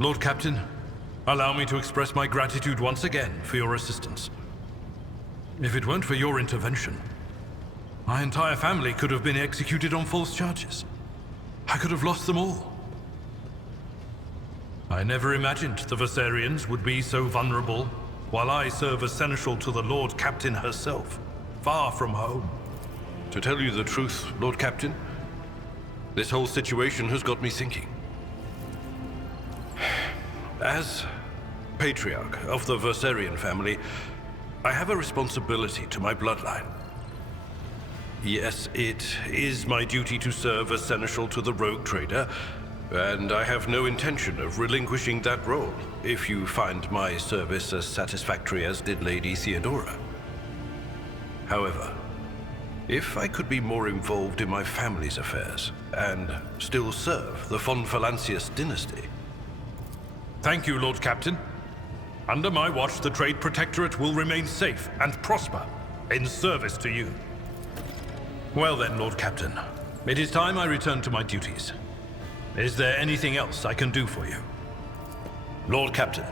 Lord Captain, allow me to express my gratitude once again for your assistance. If it weren't for your intervention, my entire family could have been executed on false charges. I could have lost them all. I never imagined the Werserians would be so vulnerable, while I serve as seneschal to the Lord Captain herself, far from home. To tell you the truth, Lord Captain, this whole situation has got me thinking. As Patriarch of the Werserian family, I have a responsibility to my bloodline. Yes, it is my duty to serve as seneschal to the rogue trader, and I have no intention of relinquishing that role, if you find my service as satisfactory as did Lady Theodora. However, if I could be more involved in my family's affairs, and still serve the von Valancius dynasty. Thank you, Lord Captain. Under my watch, the Trade Protectorate will remain safe and prosper, in service to you. Well then, Lord Captain, it is time I return to my duties. Is there anything else I can do for you? Lord Captain.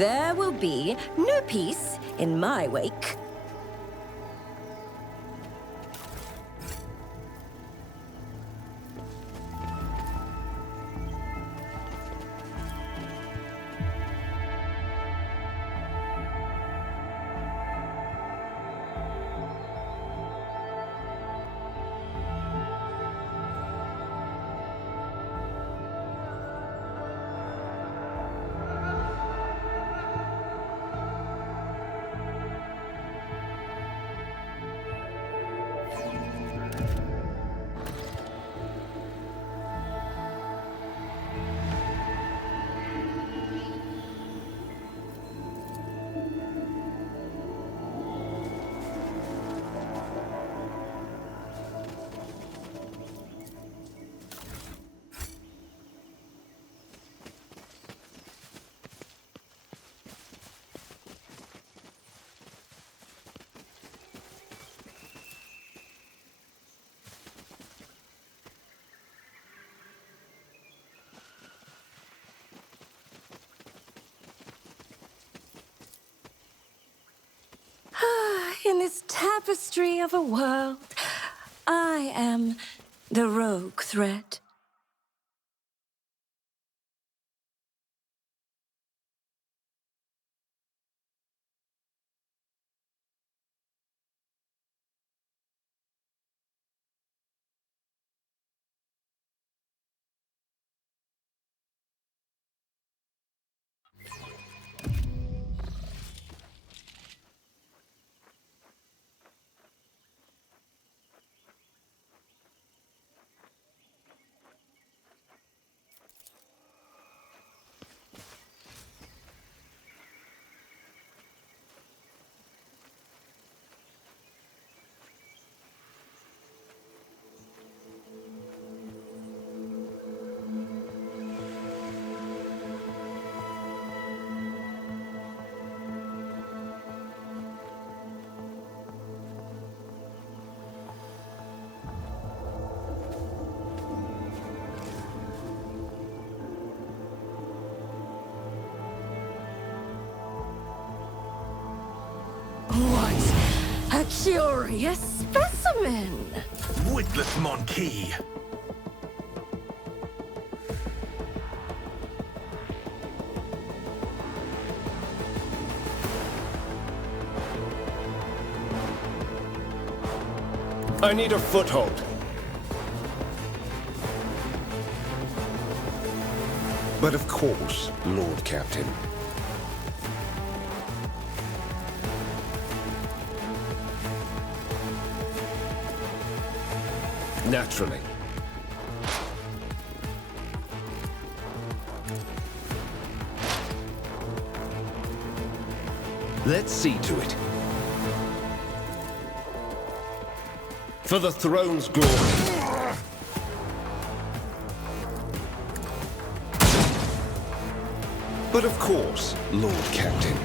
There will be no peace in my wake. In this tapestry of a world, I am the rogue thread. What a curious specimen! Witless monkey! I need a foothold. But of course, Lord Captain. Naturally. Let's see to it. For the throne's glory. But of course, Lord Captain.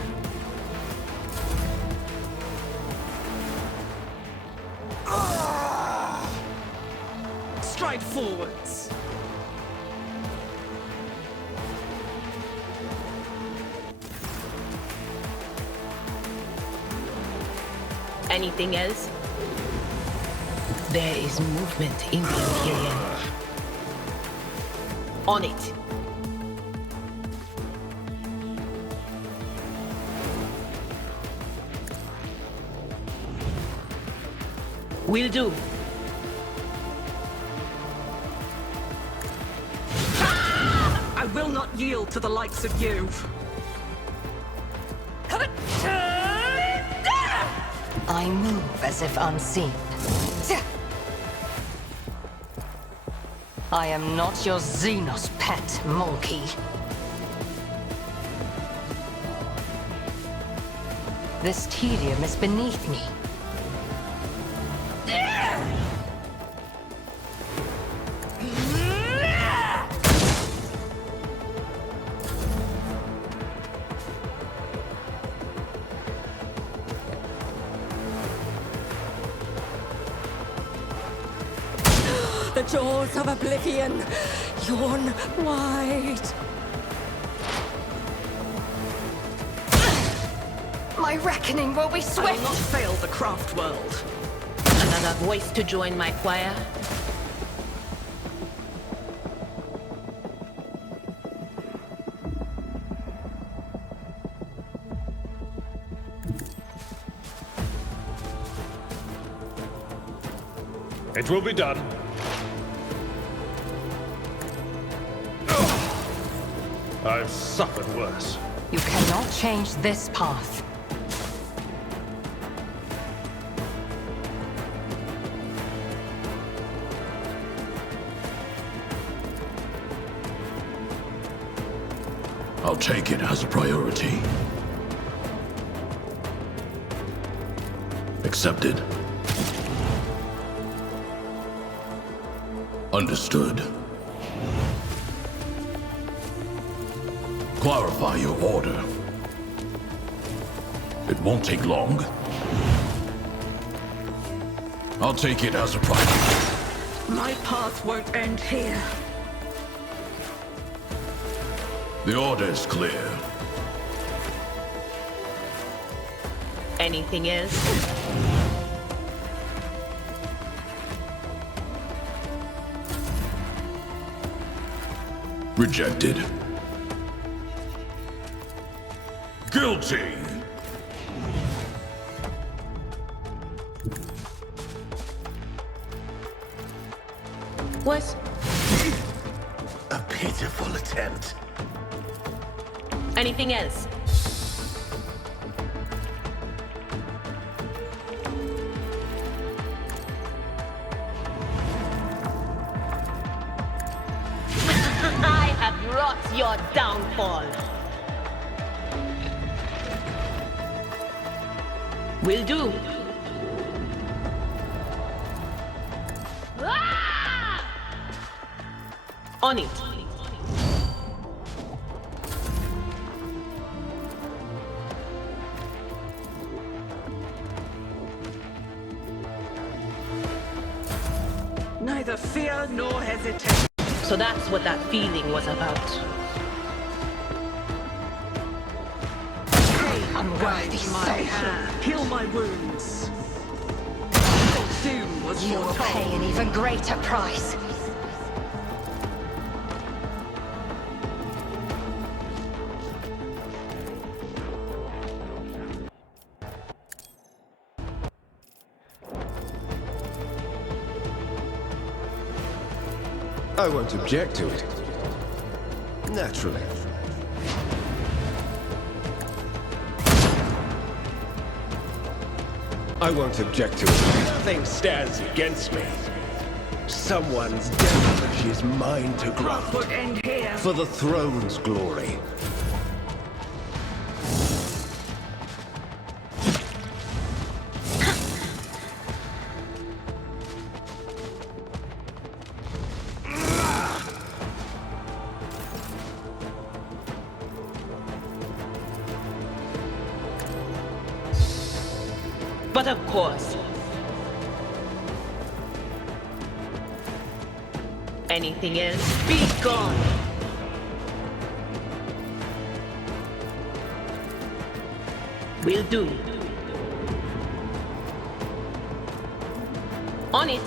Stride forwards. Anything else? There is movement in the Imperium. On it. Will do. I will not yield to the likes of you. I move as if unseen. I am not your Xenos pet, monkey. This tedium is beneath me. The jaws of oblivion yawn wide. My reckoning will be I swift! will not fail the craft world. Another voice to join my choir? It will be done. I've suffered worse. You cannot change this path. I'll take it as a priority. Accepted. Understood. Clarify your order. It won't take long. I'll take it as a priority. My path won't end here. The order is clear. Anything else? Rejected. Guilty! Was A pitiful attempt. anything else? I have wrought your downfall. Will do. Ah! On it. Neither fear nor hesitation. So that's what that feeling was about. Unworthy soul. Heal my wounds. Doom was You will pay an even greater price. I won't object to it. Naturally. I won't object to it. Nothing stands against me. Someone's devilish is mine to grant. would end here. For the throne's glory. But of course. Anything else? Be gone! Will do. On it.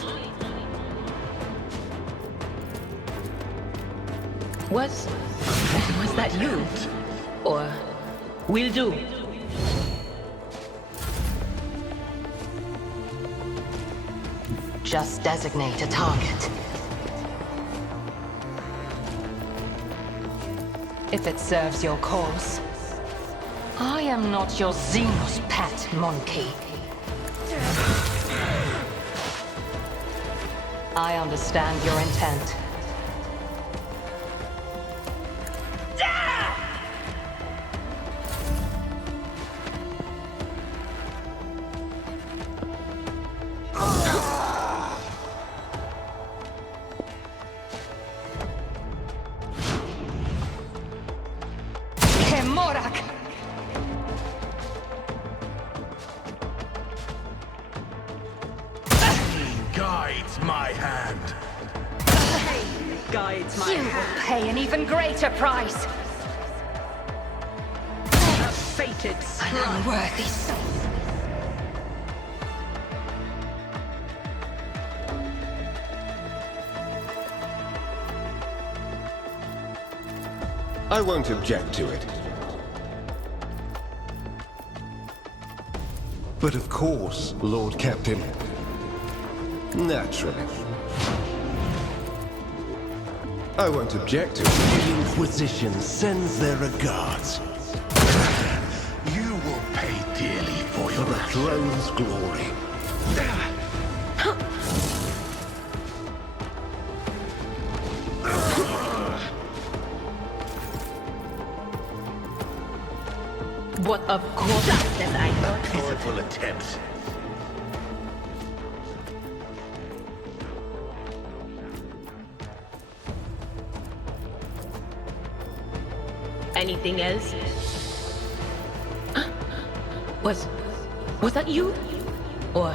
Was that you? Or will do? Just designate a target. If it serves your cause. I am not your Xenos pet, monkey. I understand your intent. Guides my hand. Guides my You will pay an even greater price. A fate Fated strike. An unworthy soul. I won't object to it. But of course, Lord Captain. Naturally. I won't object to it. The Inquisition sends their regards. You will pay dearly for your the throne's glory. What of course, just as I thought. pitiful attempt. Anything else? Was that you? Or...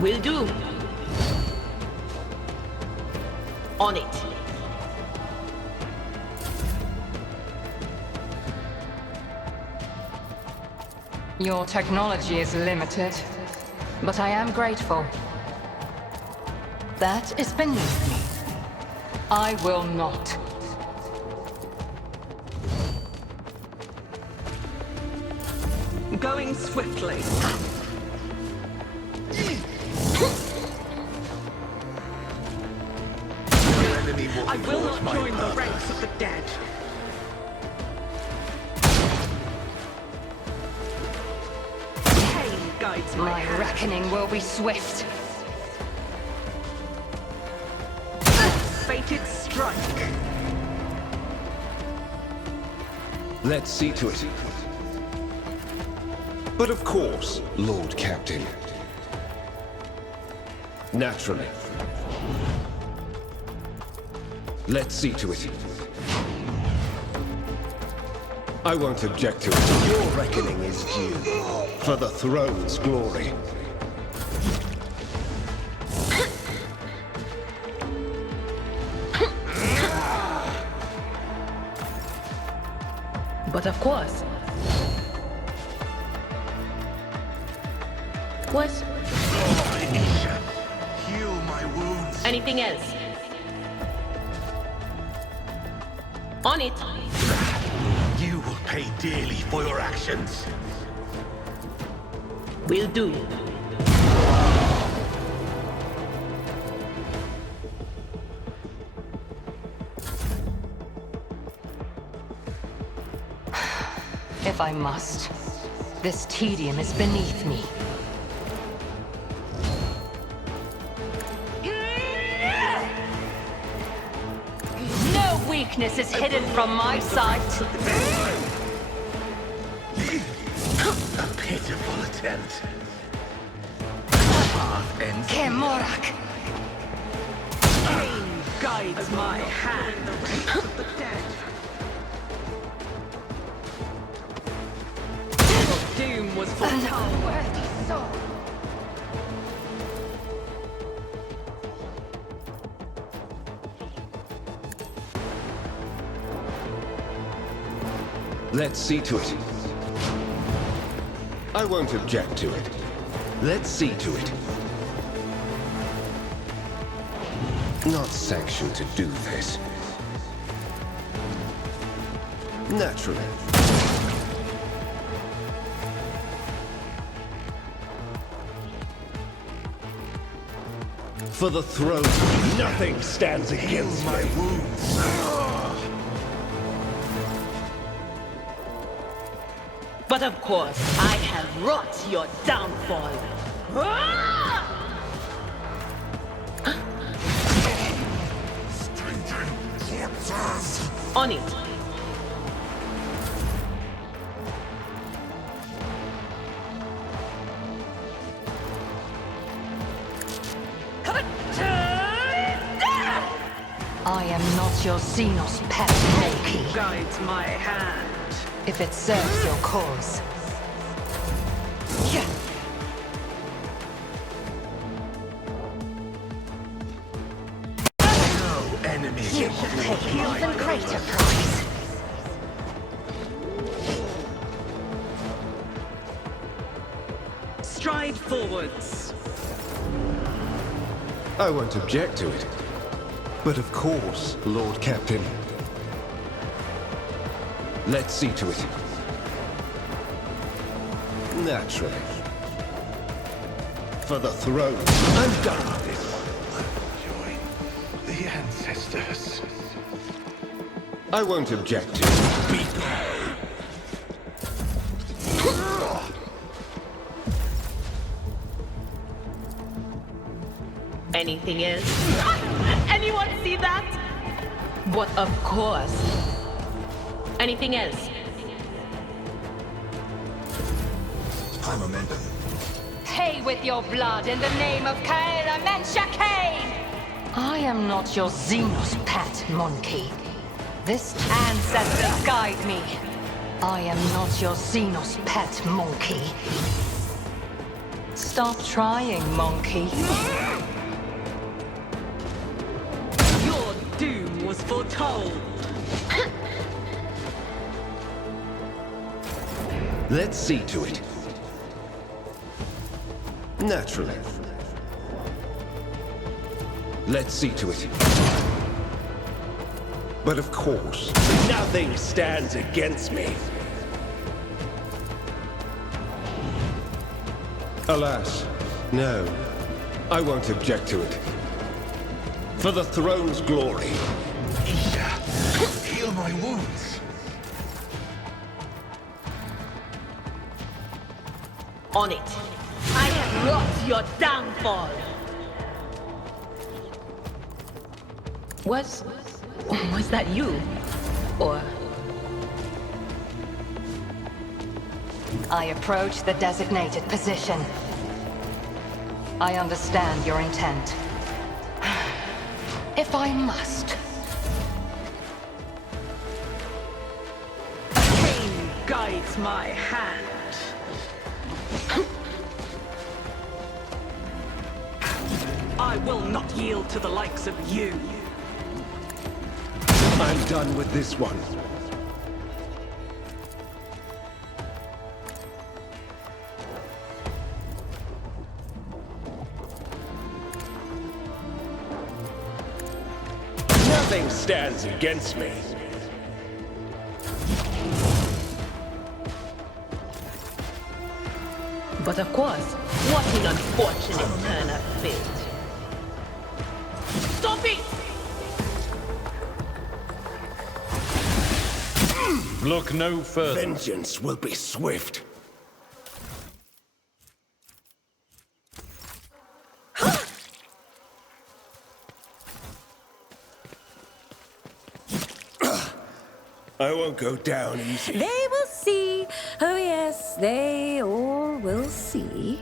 Will do. On it. Your technology is limited, but I am grateful. That is beneath me. I will not. Going swiftly. I will not join the ranks of the dead. Pain guides my hand. Reckoning will be swift. Fated strike. Let's see to it. But of course, Lord Captain. Naturally. Let's see to it. I won't object to it. Your reckoning is due. For the throne's glory. But of course. What? Heal my wounds. Anything else? On it. You will pay dearly for your actions. Will do. If I must. This tedium is beneath me. No weakness is hidden from my sight. A pitiful attempt. Kemorak! Pain guides my hand. The dead. Doom was foretold. Unworthy soul. Let's see to it. I won't object to it. Let's see to it. Not sanctioned to do this. Naturally. For the throne, nothing stands against my wounds. But of course, I have wrought your downfall. On it. I am not your Xenos pet, Loki. Guides my hand. If it serves your cause. No enemy. You will pay even greater price. stride forwards. I won't object to it. But of course, Lord Captain. Let's see to it. Naturally. For the throne. I'm done with this. Join the ancestors. I won't object to it. Be Anything else? Anyone see that? But of course. Anything else? High momentum. Pay with your blood in the name of Clementia Kane! I am not your Xenos pet, monkey. This ancestors guide me. I am not your Xenos pet, monkey. Stop trying, monkey. Your doom was foretold. Let's see to it. Naturally. Let's see to it. But of course. Nothing stands against me. Alas, no. I won't object to it. For the throne's glory. Heal my wounds. On it. I have wrought your downfall. Was that you? Or... I approach the designated position. I understand your intent. If I must. Pain guides my hand. I will not yield to the likes of you. I'm done with this one. Nothing stands against me. But of course, what an unfortunate turn of fate. Stop it! Look no further. Vengeance will be swift. I won't go down easy. They will see. Oh yes, they all will see.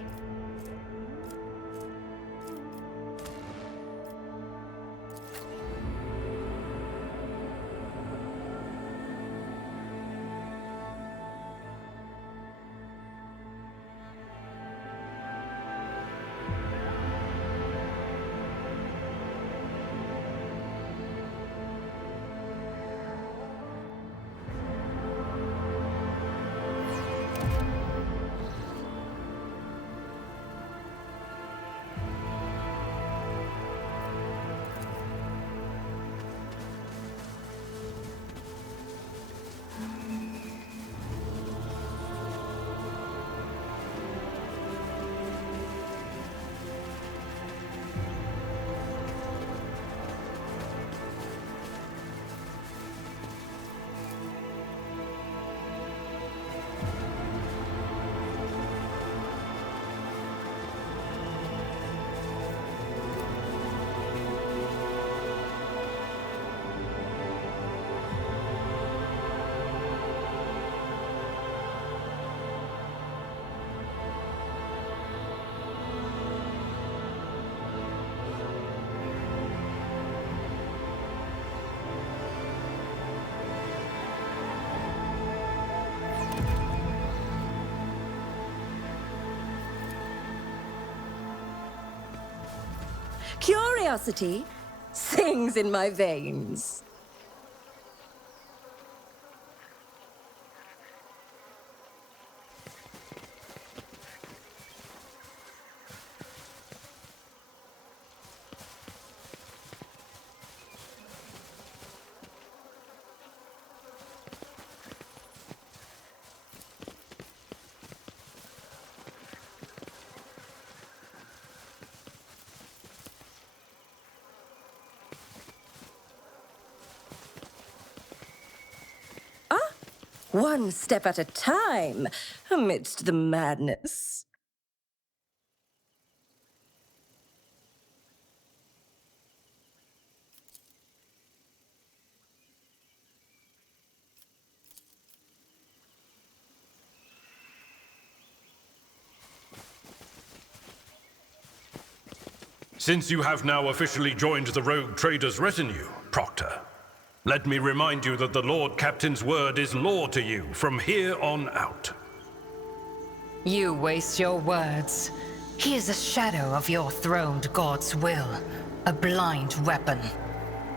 Curiosity sings in my veins. One step at a time, amidst the madness. Since you have now officially joined the Rogue Trader's retinue, Proctor, let me remind you that the Lord Captain's word is law to you from here on out. You waste your words. He is a shadow of your throned god's will, a blind weapon.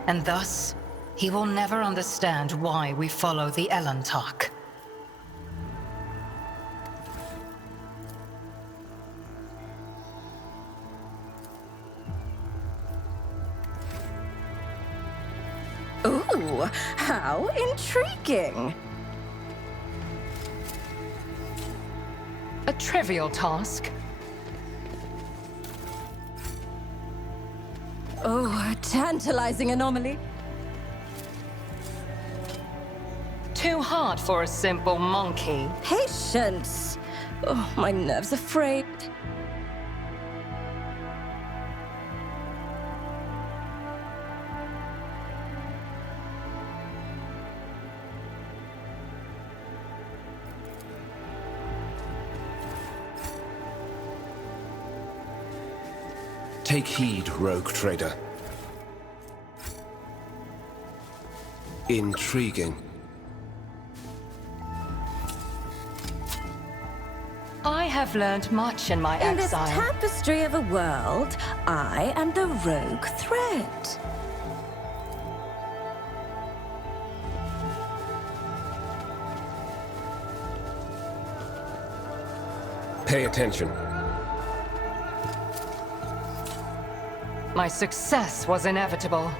And thus, he will never understand why we follow the Elantark. Ooh, how intriguing! A trivial task. Oh, a tantalizing anomaly. Too hard for a simple monkey. Patience! Oh, my nerves are frayed. Take heed, Rogue Trader. Intriguing. I have learned much in my In this exile. tapestry of a world, I am the rogue thread. Pay attention. My success was inevitable.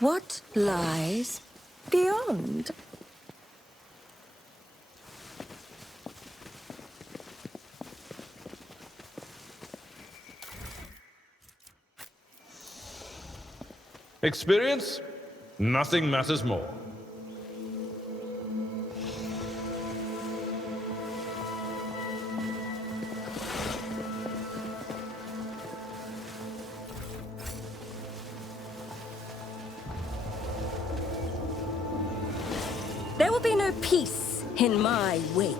what lies beyond? Experience? Nothing matters more. There will be no peace in my wake.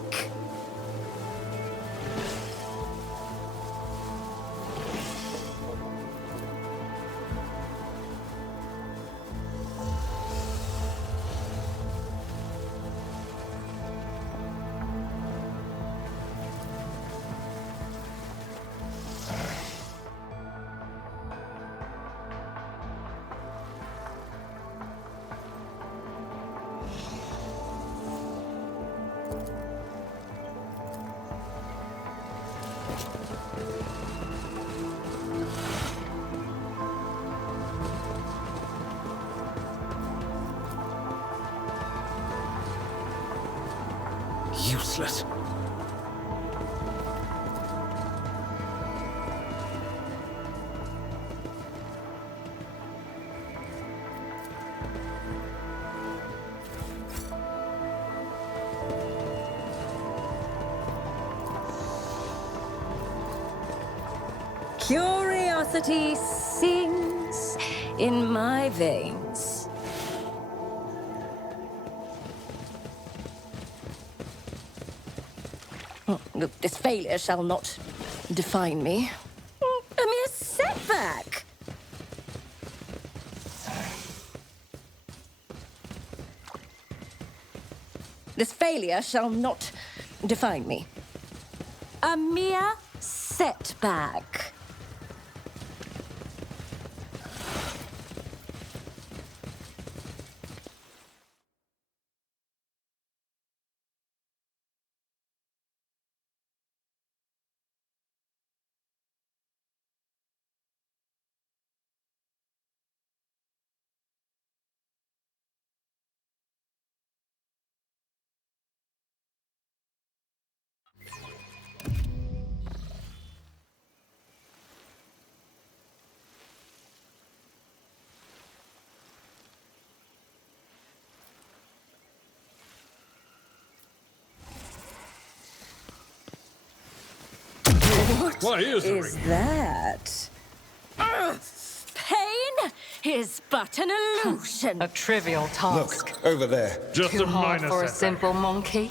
Useless. Curiosity sings in my veins. This failure shall not define me. A mere setback! This failure shall not define me. A mere setback. What is that? Pain is but an illusion. A trivial task. Look, over there. Just Too a hard minor for a setback. simple monkey.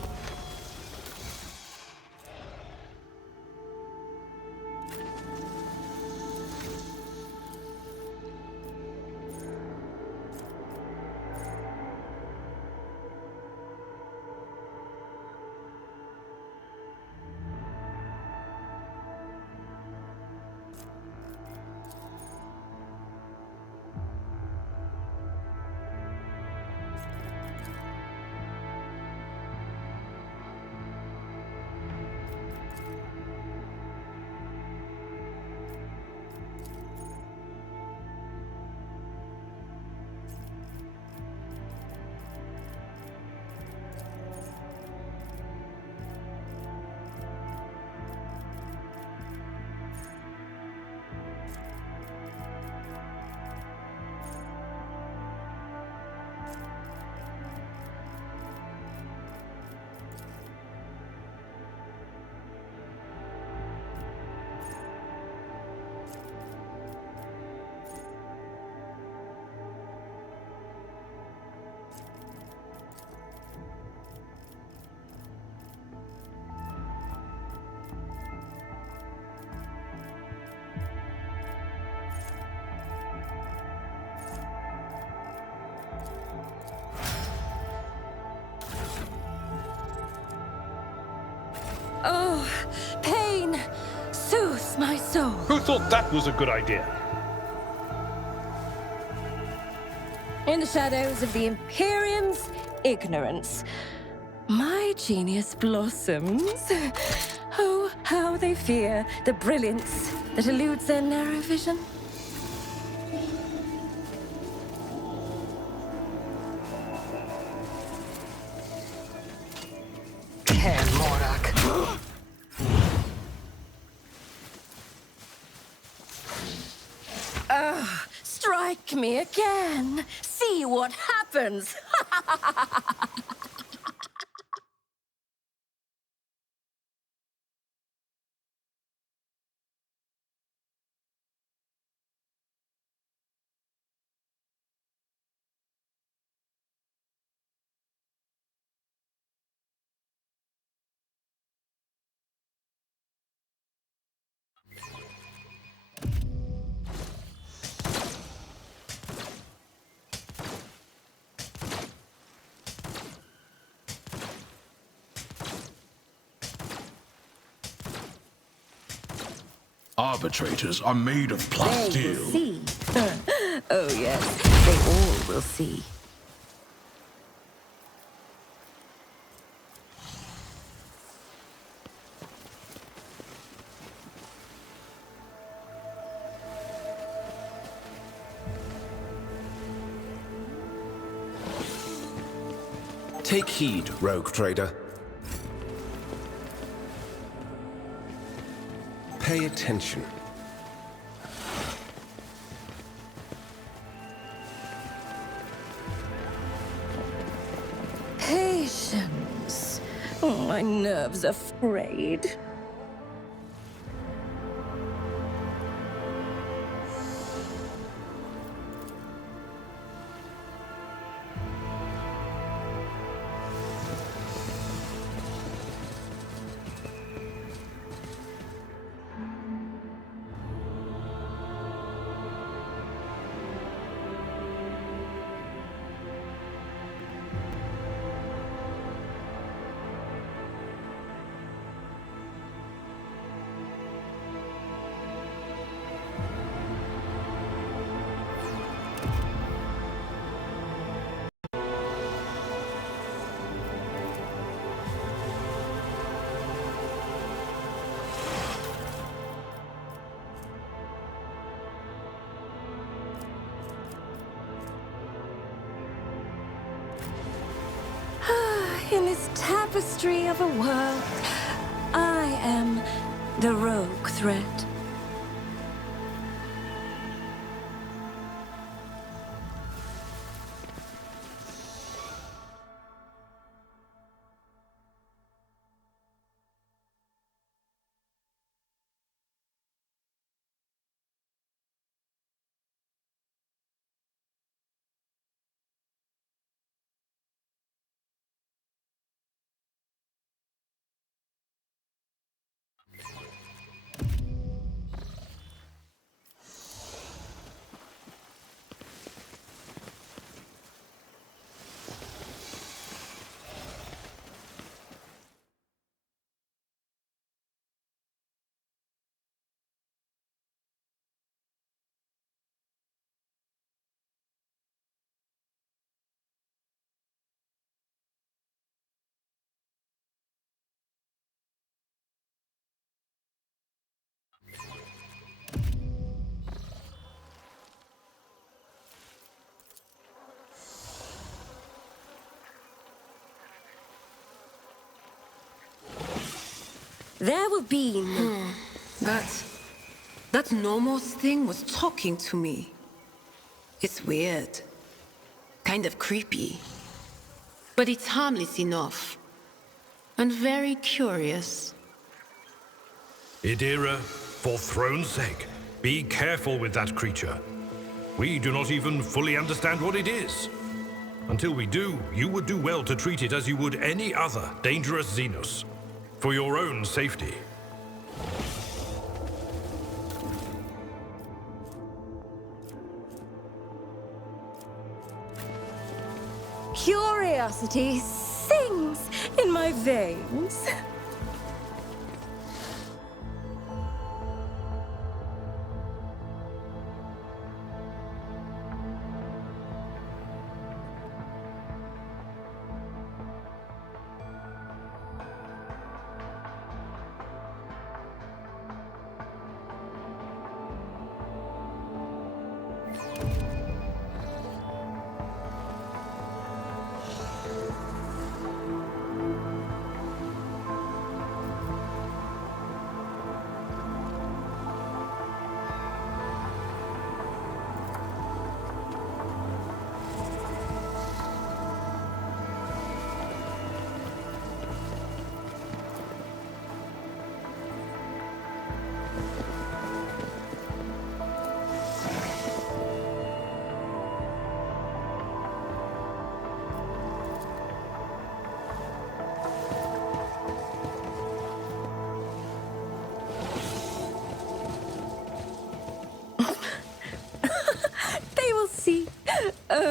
Oh, pain soothes my soul. Who thought that was a good idea? In the shadows of the Imperium's ignorance, my genius blossoms. Oh, how they fear the brilliance that eludes their narrow vision. Strike me again. See what happens. Arbitrators are made of plasteel. They will see. Oh yes, they all will see. Take heed, rogue trader. Pay attention. Patience. Oh, my nerves are frayed. In this tapestry of a world, I am the rogue thread. There will be no... That Nomos thing was talking to me. It's weird. Kind of creepy. But it's harmless enough. And very curious. Idira, for throne's sake, be careful with that creature. We do not even fully understand what it is. Until we do, you would do well to treat it as you would any other dangerous Xenos. For your own safety. Curiosity sings in my veins.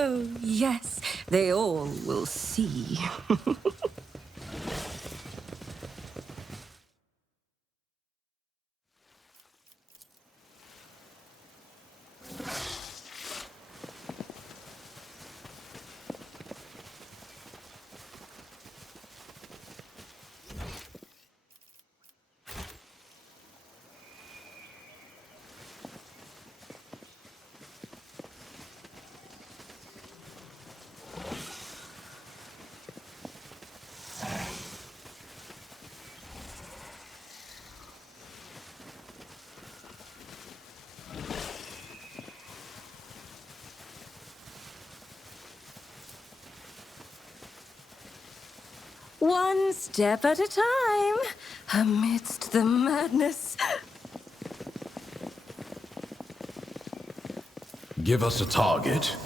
Oh, yes, they all will see. One step at a time, amidst the madness. Give us a target.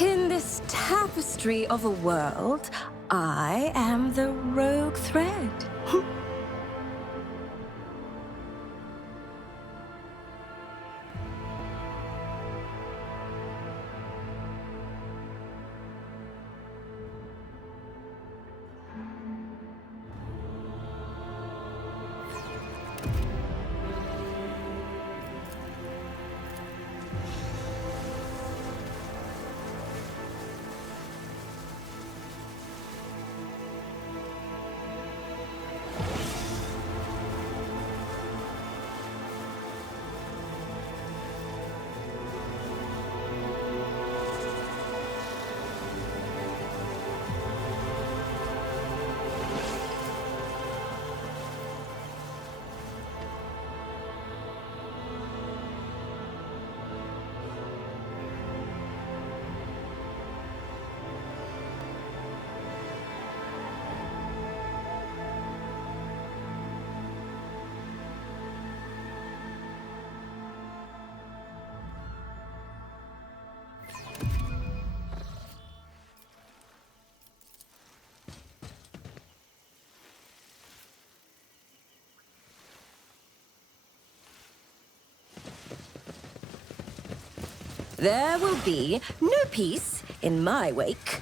In this tapestry of a world, I am the rogue thread. There will be no peace in my wake.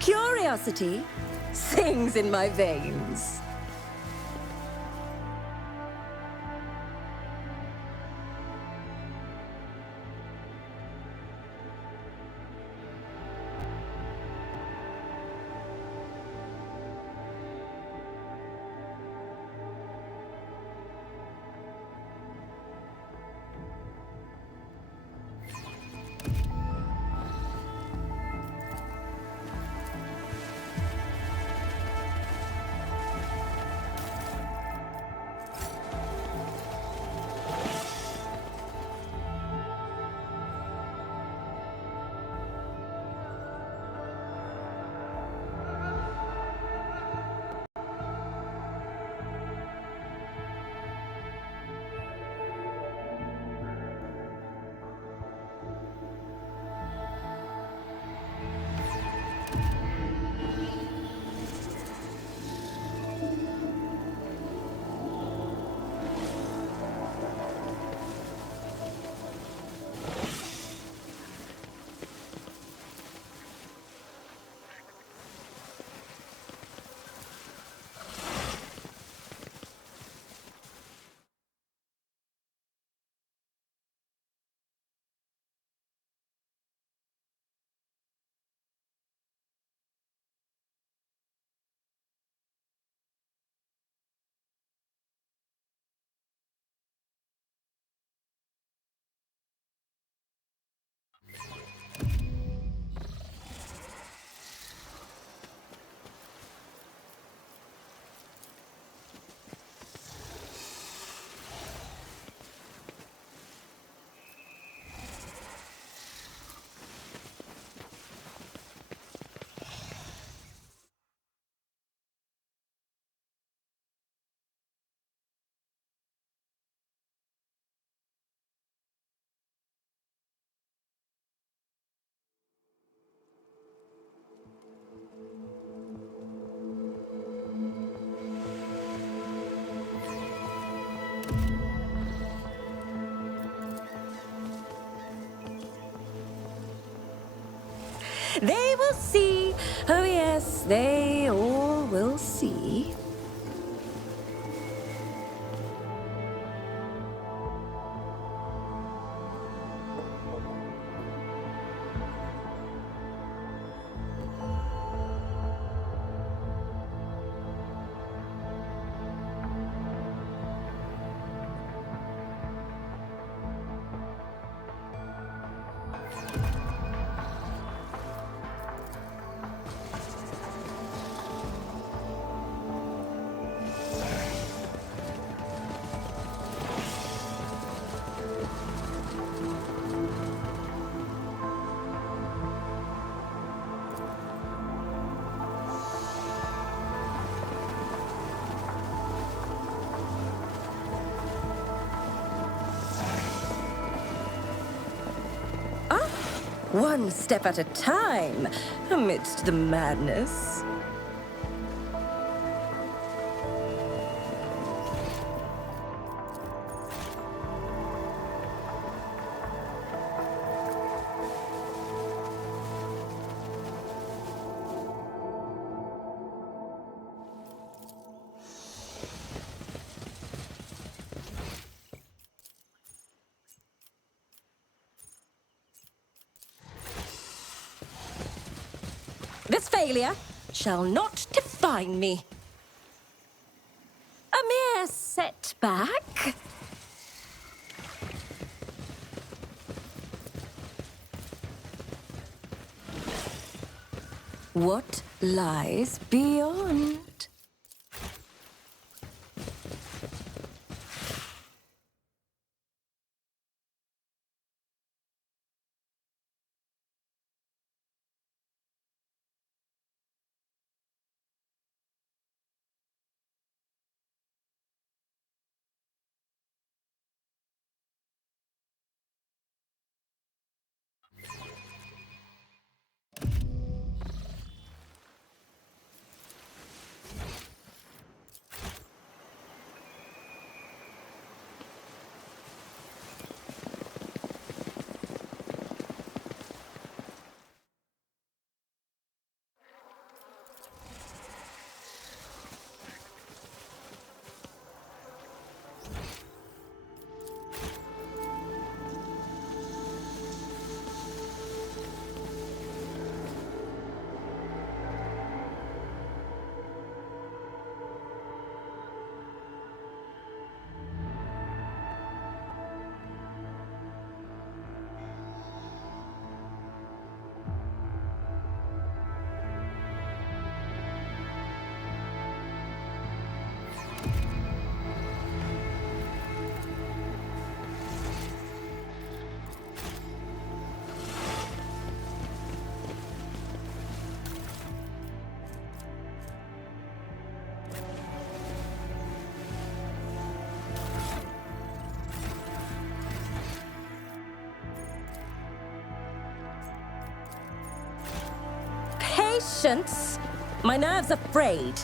Curiosity sings in my veins. They will see. Oh yes, they all will see. One step at a time, amidst the madness. This failure shall not define me. A mere setback. What lies beyond? Patience? My nerves are frayed.